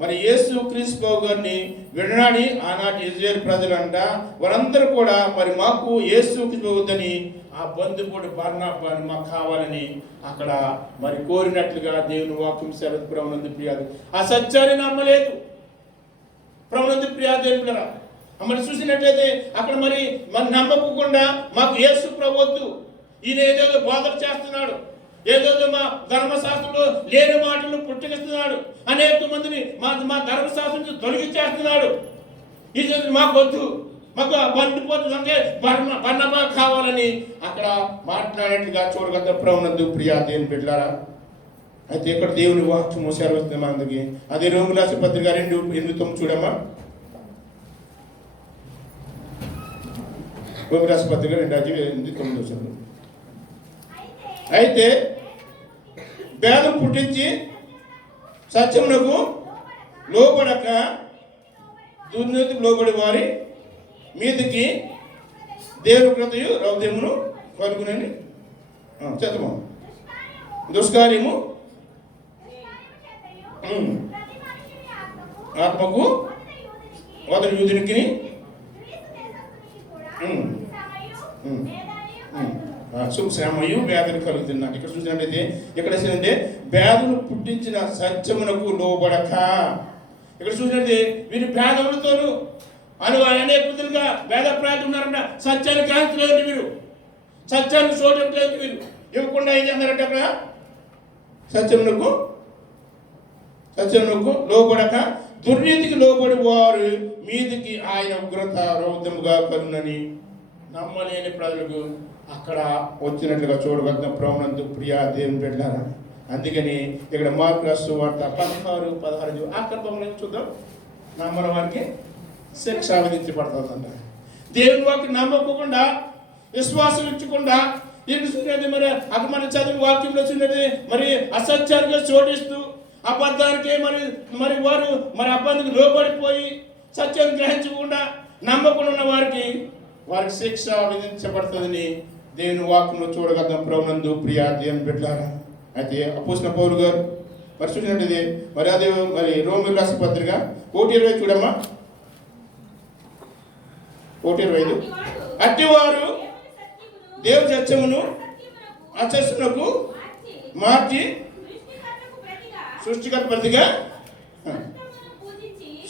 మరి యేసు క్రీస్తు గారిని విడనాడి ఆనాటి ఇజ్రాయేల్ ప్రజలంట వారందరూ కూడా మరి మాకు యేసు క్రీస్తు వద్దని ఆ బంధువుడు బర్నబాని మాకు కావాలని అక్కడ మరి కోరినట్లుగా దేవుని వాక్యం సెలవు. ప్రభునందు ప్రియాదేవులు, ఆ సత్యాన్ని నమ్మలేదు. ప్రభునందు ప్రియాదేవులరా, మరి చూసినట్లయితే అక్కడ మరి నమ్మకుండా మాకు యేసు ప్రభు వద్దు, ఈయన ఏదేదో బోధన చేస్తున్నాడు, ఏదేదో మా ధర్మశాస్త్రంలో లేని మాటలను పుట్టుకిస్తున్నాడు, అనేక మందిని మా ధర్మశాస్త్రం నుంచి తొలగించేస్తున్నాడు, ఇది మాకు వద్దు, మాకు బండిపోతుందంటే బర్నబా కావాలని అక్కడ మాట్లాడినట్టుగా చూడగల. ప్రభునందు ప్రియా దేవుని బిడ్డలారా, అయితే ఇక్కడ దేవుని వాక్యం సెలవుస్తుంది మనకి. అదే రోమిలకు రాసిన పత్రిక 2:8 చూడమ్మా. రోమిలకు రాసిన పత్రిక 2:8 అయితే భేదం పుట్టించి సత్యమునకు లోబడక దుర్నీతికి లోబడి వారి మీదకి దేవుని కృతయు రౌద్యమును కలుగునని చదవము. దుష్కార్యము ఆత్మకు అతని యూదునికి శ్రమయు వేదన కలుగుతున్నాడు. ఇక్కడ చూసినట్లయితే ఇక్కడ ఏంటంటే వేదను పుట్టించిన సత్యమునకు లోబడక. ఇక్కడ చూసినట్లయితే వీరి భేదములతోనూ అనేక విధులుగా వేద ప్రాంతం ఉన్నారంట. సత్యాన్ని గ్రహించలేదు వీరు, సత్యాన్ని చూడట్లేదు వీరు, ఇవ్వకుండా ఏం చేస్తున్నారంటే అక్కడ సత్యమునకు లోబడక దుర్నీతికి లోబడి వారు మీదికి ఆయన ఉగ్రత రౌద్రముగా కలుగునని నమ్మలేని ప్రజలకు అక్కడ వచ్చినట్లుగా చూడగలుగుతాం. ప్రభునందు ప్రియా దేవుని బిడ్డలారా, అందుకని ఇక్కడ మార్కు రాసిన వార్త 16 ఆకర్పంలో చూద్దాం. నమ్మని వారికి శిక్ష విధించబడుతుందంట. దేవుని వాక్యం నమ్మకుండా విశ్వాసం ఇచ్చకుండా చూసినది మరి అక్కడ మన చదువు వాక్యంలో చూసినది మరి అసత్యానికి చోటిస్తూ అబద్ధానికి మరి వారు మరి అబ్బాయికి లోబడిపోయి సత్యాన్ని గ్రహించకుండా నమ్మకుండా ఉన్న వారికి శిక్ష విధించబడుతుందని దేవుని వాక్యంలో చూడగలుగుతాం. ప్రభునందు ప్రియా దేవుని బిడ్డలారా, అయితే అపోస్తలుడైన పౌలు గారు మరి చూసినట్టు మరి అదే మరి రోమిలకు రాసిన పత్రిక 1:20 చూడమ్మా. 1:25 అట్టివారు దేవుని సత్యమును అసత్యమునకు మార్చి సృష్టికర్త ప్రతిగా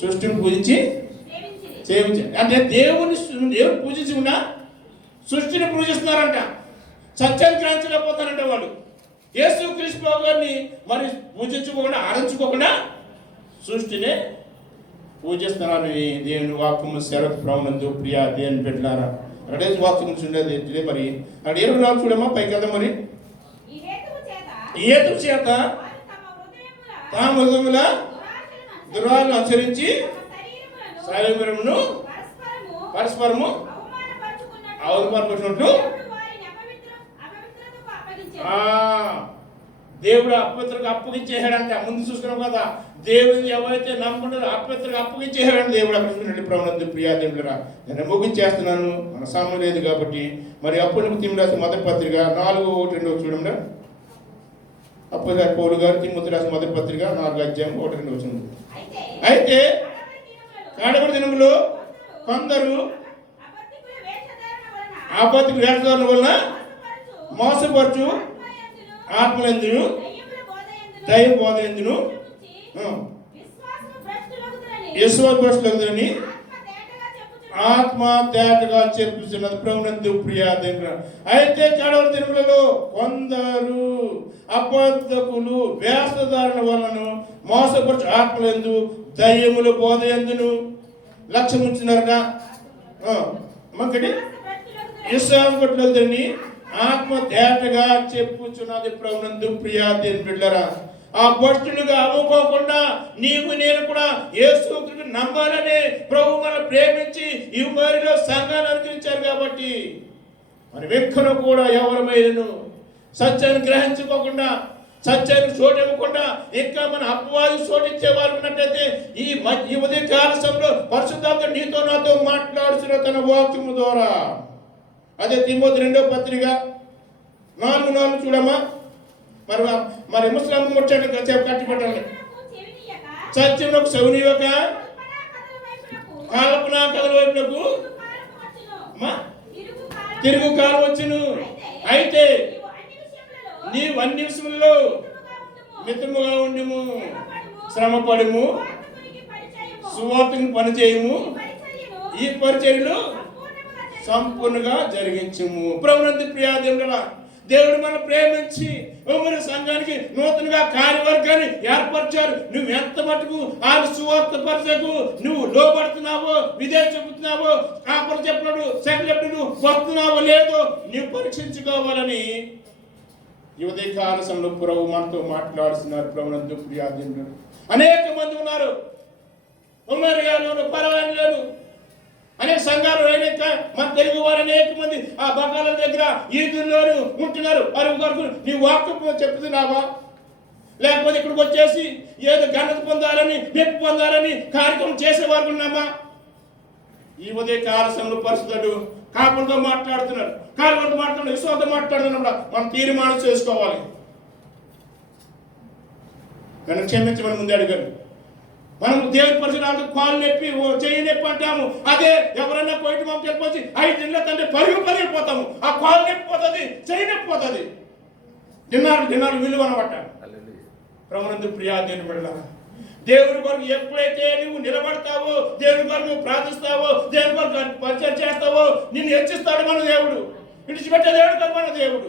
సృష్టిని పూజించి సేవించారు. అంటే దేవుని పూజించకుండా సృష్టిని పూజిస్తున్నారంట. సత్యాన్ని గ్రహించలేకపోతారంట వాళ్ళు. యేసు క్రీస్తు గారిని మరి పూజించుకోకుండా ఆడించుకోకుండా సృష్టిని పూజిస్తున్నారని దేవుని వాక్యము సెలవు. ప్రభునందు ప్రియా దేవుని బిడ్డలారా, అక్కడే వాక్యం ఉండేది. మరి అక్కడ 24 చూడమ్మా, పైకి వెళ్దాం. మరి ఈ హేతువు చేత తమ హృదయముల దురాలను అనుసరించి శరీరమును పరస్పరము అవమానపరిచినట్లు దేవుడు అపవిత్రకు అప్పగించేసాడంట. ముందు చూసుకున్నాం కదా, దేవుడిని ఎవరైతే నమ్ముకుంటారో అపవిత్రకు అప్పగించేసాడంటే దేవుడు అక్కడ ప్రభునందు ప్రియా దేవుడురా. నేను ముగించేస్తున్నాను, మన సమయం లేదు కాబట్టి. మరి అప్పుడు తిమ్మి రాసిన మొదటి పత్రిక 4:1-2 చూడండి. అప్పుడు పౌలు గారు తిమ్మతి రాసిన మొదటి పత్రిక 4:1-2 అయితే కడపటి దినములో కొందరు అబద్ధికుల వేషధారణ వలన మోసపరచు ఆత్మలందును దైవ బోధనందును విశ్వాసభ్రష్టులందుని ఆత్మ తేటగా చెప్పుతున్నది. ప్రభునందు ప్రియా దేవుడు, అయితే కడపటి దినములలో కొందరు అబద్ధకులు వేషధారణ వలన మోసపరచు ఆత్మలందు దయ్యముల బోధయందును లక్ష్యం ఉంచినారట. మంకటి విశ్వాసపట్లని ఆత్మ తేటగా చెప్పుచున్నది. ప్రభునందు ప్రియా దేవుని బిడ్డలారా, ఆ భక్తులుగా అవ్వకోకుండా నీవు నేను కూడా యేసుక్రీస్తుని నమ్మాలని ప్రభు మనం ప్రేమించి ఈ మరిలో సంఘాన్ని అనుగ్రహించారు కాబట్టి మరి వెక్కను కూడా ఎవరమైనను సత్యాన్ని గ్రహించుకోకుండా, సత్యాన్ని చోటివ్వకుండా ఇంకా మన అపవాది చోటిచ్చేవారు ఉన్నట్టయితే ఈ ఉదయ కాల సమయంలో పరిశుద్ధాత్మ నీతో నాతో మాట్లాడుతున్న తన వాక్యము ద్వారా, అదే తిమోతి 2వ పత్రిక 4:4 చూడమ్మా. మరి ముస్లిం ముచ్చట కట్టి పెట్టాలి. సత్యమునకు చెవినివ్వక కల్పనా కథల వైపునకు తిరుగు కాలం వచ్చును. అయితే నీవు అన్ని విషయంలో మితముగా ఉండుము, శ్రమపడుము, సువార్తను పనిచేయము, ఈ పరిచర్యలు సంపూర్ణంగా జరిగించుము. ప్రభునందు ప్రియా దేవుడా, దేవుడు మనం ప్రేమించి మన సంఘానికి నూతనంగా కార్యవర్గాన్ని ఏర్పరిచారు. నువ్వు ఎంత మటుకు ఆయన సువార్త పరిచయకు నువ్వు లోపడుతున్నావో, విధేయ చెబుతున్నావో, కాపలు చెప్పినప్పుడు సెకండ్ చెప్పినప్పుడు నువ్వు వస్తున్నావో లేదో నువ్వు పరీక్షించుకోవాలని ఈ ఉదయకాల సమయంలో ప్రభు మనతో మాట్లాడుతున్నారు. ప్రభునందు ప్రియా దేవుడు, అనేక మంది ఉన్నారు. పర్వాలేదు అనేక సంఘాలు మన తెలుగు వారు అనేక మంది ఆ బకాల దగ్గర ఈదుల్లోనూ ఉంటున్నారు. వారి వరకు నీ వాక్యం చెప్తున్నావా? లేకపోతే ఇక్కడికి వచ్చేసి ఏదో ఘనత పొందాలని, మెప్పు పొందాలని కార్యక్రమం చేసేవారు ఉన్నామా? ఈ ఉదయ కాల సమయంలో పరిస్థితులు కాపులతో మాట్లాడుతున్నారు, కాపులతో మాట్లాడుతున్నారు, విశ్వాసంతో మాట్లాడుతున్నప్పుడు మనం తీర్మానం చేసుకోవాలి. నన్ను క్షమించమని ముందే అడిగారు. మనం దేవుని పరిశుభ్రాలకు కాలు నొప్పి చెయ్యి నొప్పి అంటాము. అదే ఎవరన్నా కోయిటి మాకు వెళ్ళిపోయి 5 నెలల తండ్రి పరిగిపోతాము. ఆ కాలు నొప్పి పోతుంది, చెయ్యి నొప్పి పోతుంది. దినాలు విలువ అనమాట. ప్రభునందు ప్రియా దేవుని బిడ్డల, దేవుని కొరకు ఎప్పుడైతే నువ్వు నిలబడతావో, దేవుని కొరకు నువ్వు ప్రార్థిస్తావో, దేవుని కొరకు పరిచయం చేస్తావో నిన్ను హెచ్చిస్తాడు మన దేవుడు. విడిచిపెట్టే దేవుడు కాదు మన దేవుడు.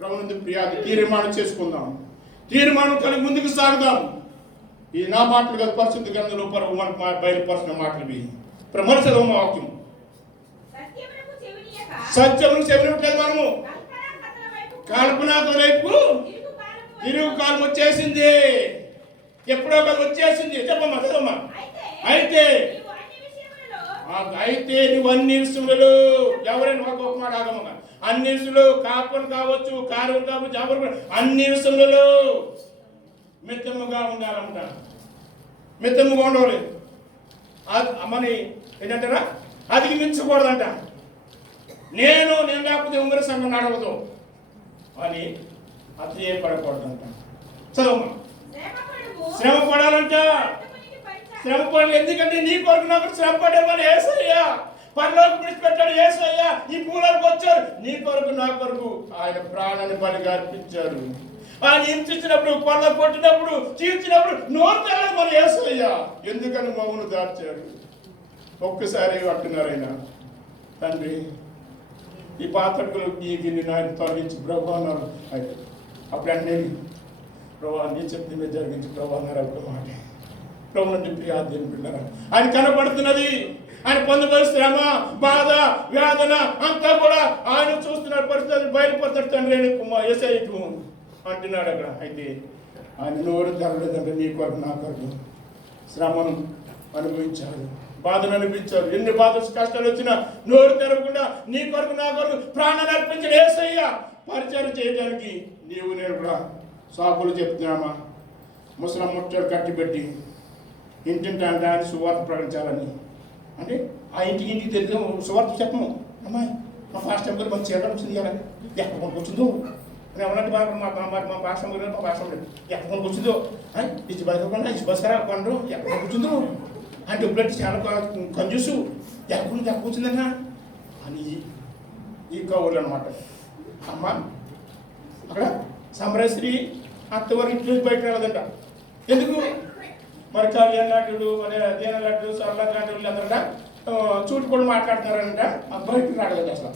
ప్రభునందు ప్రియా, తీర్మానం చేసుకుందాం, తీర్మానం కలిగి ముందుకు సాగుదాం. ఈ నా మాటలు కాదు, పరిశుద్ధ గ్రంథంలో మనకు బయలుపరిచిన మాటలు. మనసు వాక్యం సత్యమును చెవినట్లేదు. మనము కల్పనాతో వైపు తిరుగు కాలం వచ్చేసింది. ఎప్పుడో కాదు వచ్చేసింది. చెప్పమ్మా చదవమ్మా. అయితే నువ్వు అన్ని విషయంలో ఎవరైనా ఒక మాట ఆగమ్మగా, అన్ని విషయంలో కాపలు కావచ్చు, కారులు కావచ్చు, ఎవరు అన్ని విషయంలో మితముగా ఉండాలంట. మితముగా ఉండవాలి. అమ్మని ఏంటంటారా, అదికి మించకూడదంట. నేను లేకపోతే ఉమ్మడి సంఘం నడవదు అని అతిపడకూడదంట. చదవమ్మా. శ్రమ పడాలంట. శ్రమ పడాలి. ఎందుకంటే నీ కొరకు నాకు శ్రమ పడేవాళ్ళు యేసయ్యా. పరలోకి విడిచిపెట్టాడు యేసయ్యా. ఈ భూలోకి వచ్చారు నీ కొరకు, నా కొరకు ఆయన ప్రాణాన్ని బలిగా అర్పించారు. ఆయన హింసించినప్పుడు, కొల్ల కొట్టినప్పుడు, చీల్చినప్పుడు నోరు తెల్లదు మన యేసయ్యా. ఎందుకని మౌను దాచారు? ఒక్కసారి అంటున్నారు ఆయన, తండ్రి ఈ పాత్రకులు దీన్ని ఆయన తొలగించి ప్రభు అన్నారు. అప్పుడు అంటే ప్రభు నీ చెప్తే మీరు జరిగించి ప్రభు అన్నారు. ఒక మాట ప్రభు దింపి ఆద్యం పిల్లరా, ఆయన కనపడుతున్నది. ఆయన పొందబోయే శ్రమ, బాధ, వేదన అంతా కూడా ఆయన చూస్తున్నారు. పరిస్థితులు బయలుపడతాడు తండ్రి యేసయ్యకు అంటున్నాడు అక్కడ. అయితే ఆయన నోరు తెరలేదంటే నీ కొరకు, నా కొరకు శ్రమను అనుభవించాడు, బాధను అనిపించారు. ఎన్ని బాధ కష్టాలు వచ్చినా నోరు తెరవకుండా నీ కొరకు, నా కొరకు ప్రాణాలు అర్పించిన యేసయ్య పరిచయం చేయడానికి నీవు నేను కూడా సాకులు చెప్తున్నామా? ముసలం ముట్టడు కట్టిపెట్టి ఇంటింటి అంటే ఆయన సువార్త ప్రకటించాలని అంటే ఆ ఇంటికి తెలియదు సువార్త చెప్పము. అమ్మాయి మా ఫాస్ట్ టైం మంచి చీరలు వచ్చింది కదా, ఎక్కడ కొనుక్కొచ్చిందో అని ఎవరంటే మా భాష మా భాష ఎక్కడ కొనుక్కొచ్చిందో ఇది బయటకుండా ఇది బస్కరా కొండరు ఎక్కడ కొనుక్కొచ్చిందో అంటే ఇప్పుడంటే చాలా కంజూసు ఎక్కడ వచ్చిందన్నా అని ఈ కవులు అనమాట. అమ్మ అక్కడ సమరశ్రీ అత్తవారి ఇంట్లో బయట రాలేదంట. ఎందుకు? మరి కళ్యాణ నాటుడు, మరి దీన లాంటి సరళ లాంటి వాళ్ళు అందరట చూటు కూడా మాట్లాడుతున్నారంట. బయటకు రాలేదు అసలు.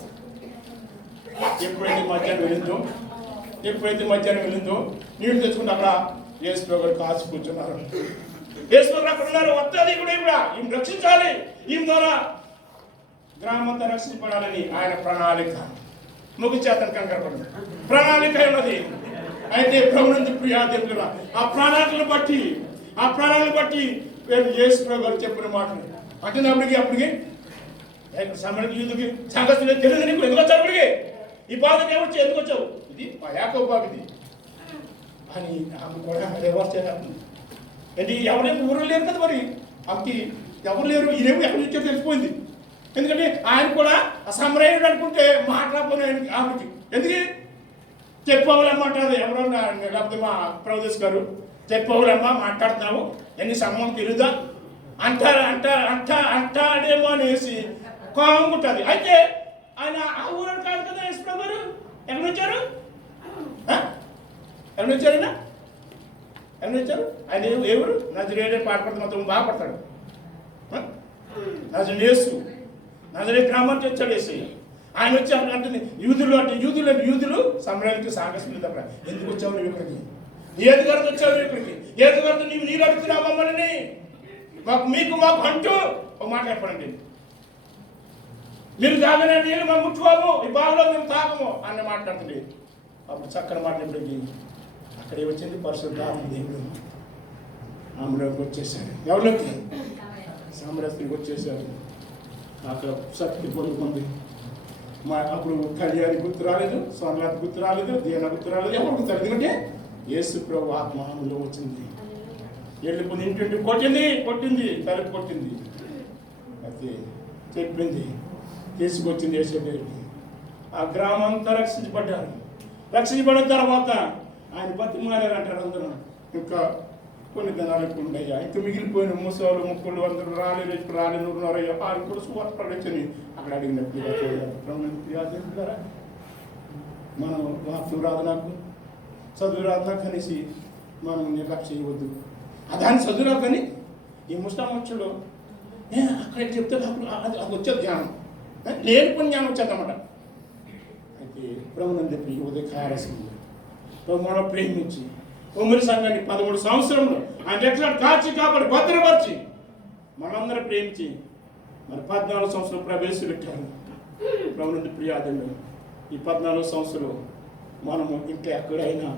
ఎప్పుడైతే మధ్యాహ్నం వెళ్ళిందో నీళ్ళు తెచ్చుకుంటే అక్కడ యేసు గారు కాసి కూర్చున్నారు. యేసు అక్కడ ఉన్నారు. వస్తుంది కూడా ఇప్పుడు ఈమె రక్షించాలి, ఈమె ద్వారా గ్రామంతా రక్షించబడాలని ఆయన ప్రణాళిక ముగ్గు చేతను కనకరపడింది. ప్రణాళిక ఉన్నది. అయితే ప్రభునందు ప్రియా దేవుడా, ఆ ప్రణాళికను బట్టి యేసు గారు చెప్పిన మాటలు అంటే అప్పటికి ఇక్కడ సమరయులకు యూదుకి సంఘస్థులు తెలియదు, నీకు ఎందుకు వచ్చావు ఇక్కడికి, ఈ బాధకి ఏమొచ్చి ఎందుకు వచ్చావు, ఇది మా యాకోబు బాబు ఇది అని ఆమె కూడా రివర్స్ చేస్తుంది. ఏంటి ఎవరేమో ఊరు లేరు కదా, మరి ఆమెకి ఎవరు లేరు, ఈయనేమో ఎక్కడి నుంచో తెలిసిపోయింది. ఎందుకంటే ఆయన కూడా సమరయుడు అనుకుంటే మాట్లాడుకునే ఆమెకి ఎందుకు చెప్పవలమ్మంటారు ఎవరన్నా, లేకపోతే మా ప్రవదేశ్ గారు చెప్పవలమ్మా మాట్లాడుతున్నావు ఎన్ని సమయం తెలియదా అంటాడేమో అనేసి కాముంటుంది. అయితే ఆయన ఆ ఊరు కాదు కదా యేసుప్రభు గారు, ఎక్కడి వచ్చారు, ఎక్కడి వచ్చారైనా ఎక్కడి వచ్చారు, ఆయన ఏ ఊరు నజరేయుడు పాట పడితే మొత్తం బాగా పడతాడు. నజరేయుడు యేసు నజరేయుడు గ్రామానికి వచ్చాడు యేసు. ఆయన వచ్చి అంటే యూదులు సమరయులకి సాగసులు తప్ప ఎందుకు వచ్చావు నువ్వు ఇక్కడికి, ఏది కొరత వచ్చావు ఇక్కడికి, ఏది కొరత నీరు అడుగుతున్నావు మమ్మల్ని, మాకు అంటూ ఒక మాట చెప్పండి, మీరు తాగనే నీళ్ళు మేము ముట్టుకోము, ఈ బావిలో మేము తాగము అని మాట్లాడుతుంది. అప్పుడు చక్కని మాట్లాడినప్పటికీ అక్కడే వచ్చింది పరిశుద్ధాత్మ దేవుడు ఆమెలోకి వచ్చేసాడు. ఎవరిలోకి, సమరస్త్రికి వచ్చేసాడు. అక్కడ శక్తి పొందుకుంది. అప్పుడు కళ్యాణి గుర్తు రాలేదు, స్వర్ణాథ్ గుర్తు రాలేదు, దీన గుర్తు రాలేదు, ఎవరు గుర్తు రాలేదు. ఎందుకంటే యేసు ప్రభు ఆత్మ ఆమెలో వచ్చింది. వెళ్ళిపోయి ఇంటి కొట్టింది తలుపు కొట్టింది, అయితే చెప్పింది, తీసుకొచ్చింది యేసుదేవుడికి. ఆ గ్రామం అంతా రక్షించబడిన తర్వాత ఆయన బతిమాలారంటారు అందరూ. ఇంకా కొన్ని దినాలకు ఉండయ్యా, ఇంకా మిగిలిపోయిన ముసలు ముక్కులు అందరూ రాలేనున్నారయ్యా, ఆయన కూడా సువార్త ప్రకటించని అక్కడ అడిగినట్టుగా చూడాలి. మనం వాక్యం రాదు నాకు, చదువు రాదు నాకు అనేసి మనం నిర్లక్ష్యం చేయవద్దు. దాన్ని చదువు రాదు కానీ ఈ ముస్టామచ్చులో అక్కడ చెప్తే అది వచ్చేది జ్ఞానం, లేనిపోయిన జ్ఞానం వచ్చేదన్నమాట. అయితే ప్రభునందు చెప్పి ఉదయకారసింది ప్రభు మనం ప్రేమించి ఉమ్మడి సంఘాన్ని 13 సంవత్సరంలో ఆయన ఎట్లా కాచి కాపాడి భద్రపరిచి మనందరూ ప్రేమించి మరి 14 సంవత్సరం ప్రవేశపెట్టారు. ప్రభునందు ప్రియాదంలో ఈ 14 సంవత్సరం మనము ఇంకా ఎక్కడైనా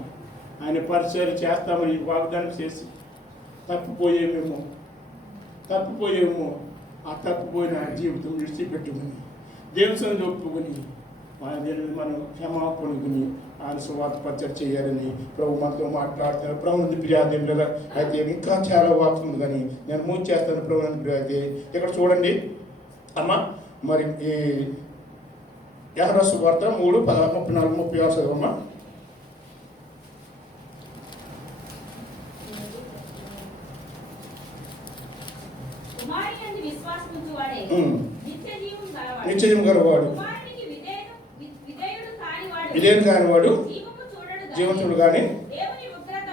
ఆయన పరిచయం చేస్తామని వాగ్దానం చేసి తప్పిపోయేమేమో ఆ తప్పిపోయిన జీవితం విడిచిపెట్టుకుని దేవుని ఒప్పుకొని మనం క్షమాపణకుని ఆయన సువార్త పరిచయం చేయాలని ప్రభు మనతో మాట్లాడుతున్నారు. ప్రభునందు ప్రియాదేవులారా, అయితే ఇంకా చాలా వాక్యం ఉంది కానీ నేను మూవ్ చేస్తాను. ప్రభునందు ప్రియాదే ఇక్కడ చూడండి అమ్మా, మరి ఈ యోహాను సువార్త 3:34-36 చదవమ్మా. నిశ్చయం గలవాడు, విధేయుడు కానివాడు జీవంతుడు కానీ దేవుని ఉగ్రత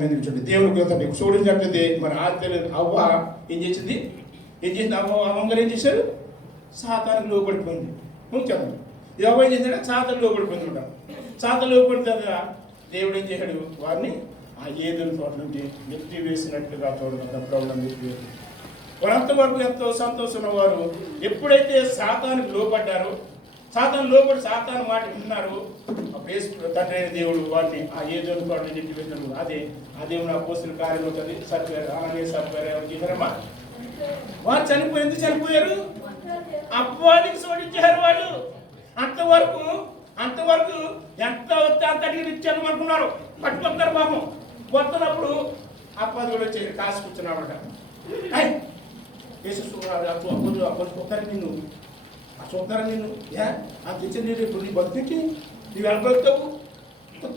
మీద నిలిచింది. దేవుని ఉగ్రత నీకు చూడించట్లేదు. మరి అవ్వ ఏం చేసింది అవ్వ ఏం చేశారు, సాతానికి లోపడిపోయింది. నువ్వు చెప్పండి, అవ్వ ఏం చేశాడు, సాతానికి లోపడిపోయింది ఉంటాం. సాతాను లోపడితే దేవుడు ఏం చేశాడు, వారిని ఆ ఏదుని తోట నుంచి నెత్తి వేసినట్లుగా చూడడం ప్రాబ్లం. వారంతవరకు ఎంతో సంతోషం వారు ఎప్పుడైతే సాతానికి లోపడ్డారో, సాతాను మాట విన్నారు, తండ్రి అయిన దేవుడు వారిని ఆ ఏదోని తోట నెత్తి వేసినట్టు అదే నా పోస్తుల కార్యం అవుతుంది. సత్యారు చేశారమ్మా, వారు చనిపోయారు, అపవాదికి సోడించారు వాళ్ళు. అంతవరకు ఎంత వస్తే అంతటికి ఇచ్చాను అనుకున్నారు. పట్టుకొస్తారు పాపం. వస్తున్నప్పుడు అపవాది కూడా వచ్చి కాసు కూర్చున్నాడట. చూస్తారా నిన్ను ఆ తెచ్చిన ఇప్పుడు నీ బతికి నీవు వెళ్ళగలుగుతావు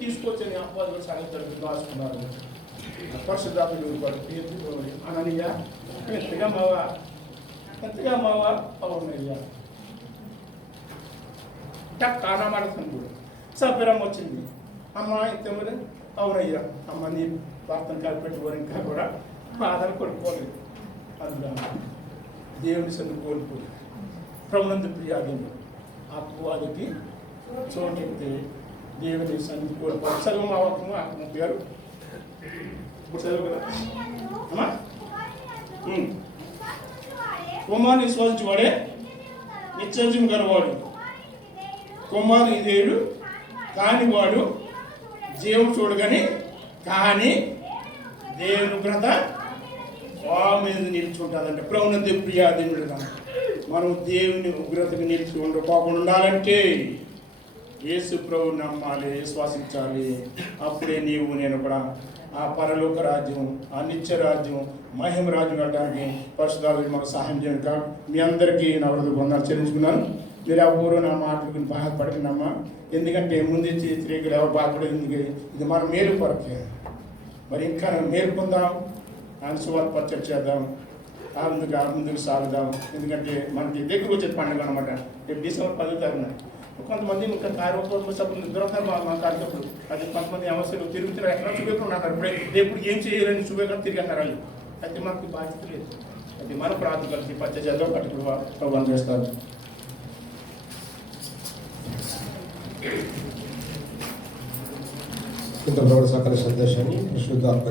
తీసుకొచ్చని అపవాది కూడా సాగిస్తారు కాసుకున్నారు. పరిశుద్ధాత్మ అననీయ ఎంతగా మావా అవునయ్యా కానా మాడుతుంది. సభ్యరం వచ్చింది, అమ్మ ఇంతమంది అవునయ్యా, అమ్మ నీ భర్తను కలిపెట్టుకోని ఇంకా కూడా బాధలు కొనుక్కోలేదు. అందులో దేవుని సన్ను కోల్పోలేదు. ప్రభునందు ప్రియాదేవుడు అపవాదికి చోటెత్తే దేవుని సన్నిధి కోల్పోవాలి. చదువు మా వాక్యము 36 ఇప్పుడు చదువు కదా అమ్మా. కుమారుని విశ్వసించువాడే నిత్యజీవం గలవాడు, కుమారుని విధేయుడు కానివాడు జీవం చూడగాని కానీ దేవుని ఉగ్రత స్వామి మీద నిలిచి ఉంటుందంటే ప్రభునందు ప్రియాదినుడుగా మనం దేవుని ఉగ్రతకు నిలిచి ఉండకోకుండా ఉండాలంటే యేసు ప్రభు నమ్మాలి, విశ్వాసించాలి. అప్పుడే నీవు నేను కూడా ఆ పరలోక రాజ్యం, ఆ నిత్య రాజ్యం, మహిమ రాజ్యం వెళ్ళడానికి పరిశుద్ధాత్మ మనకు సహాయం చేయండి. కాబట్టి మీ అందరికీ నా వృద్ధి వందనాలు చెల్లించుకున్నాను. మీరు ఎవరు నా మాటలకు బాధపడకండమ్మా. ఎందుకంటే ముందు స్త్రీకులు ఎవరు బాధపడేందుకు ఇది మన మేలు కొరకే. మరి ఇంకా మేలు పొందాం, ఆయన సువార్త పరిచయం చేద్దాం, ముందుకు సాగుదాం. ఎందుకంటే మనకి దగ్గరకు వచ్చే పండుగ అనమాట. రేపు డిసెంబర్ 10వ తారీఖున కొంతమంది ఇంకా కార్యక్రమ సభ్యులు దొరకదు మా కార్యక్రమాలు. అది కొంతమంది అవసరం తిరుగుతున్నారు, ఎక్కడ చూపెట్టుకుని ఉన్నారు. ఇప్పుడు ఏం చేయాలని చూపెక్కడ తిరిగన్నారు వాళ్ళు. అయితే మనకి బాధ్యత లేదు. అది మన ప్రార్థన కలిసి పచ్చ చేద్దాం, పట్టుకుని ప్రభావం చేస్తారు. ఇంత సకల సందేశాన్ని పరిశుద్ధాత్మ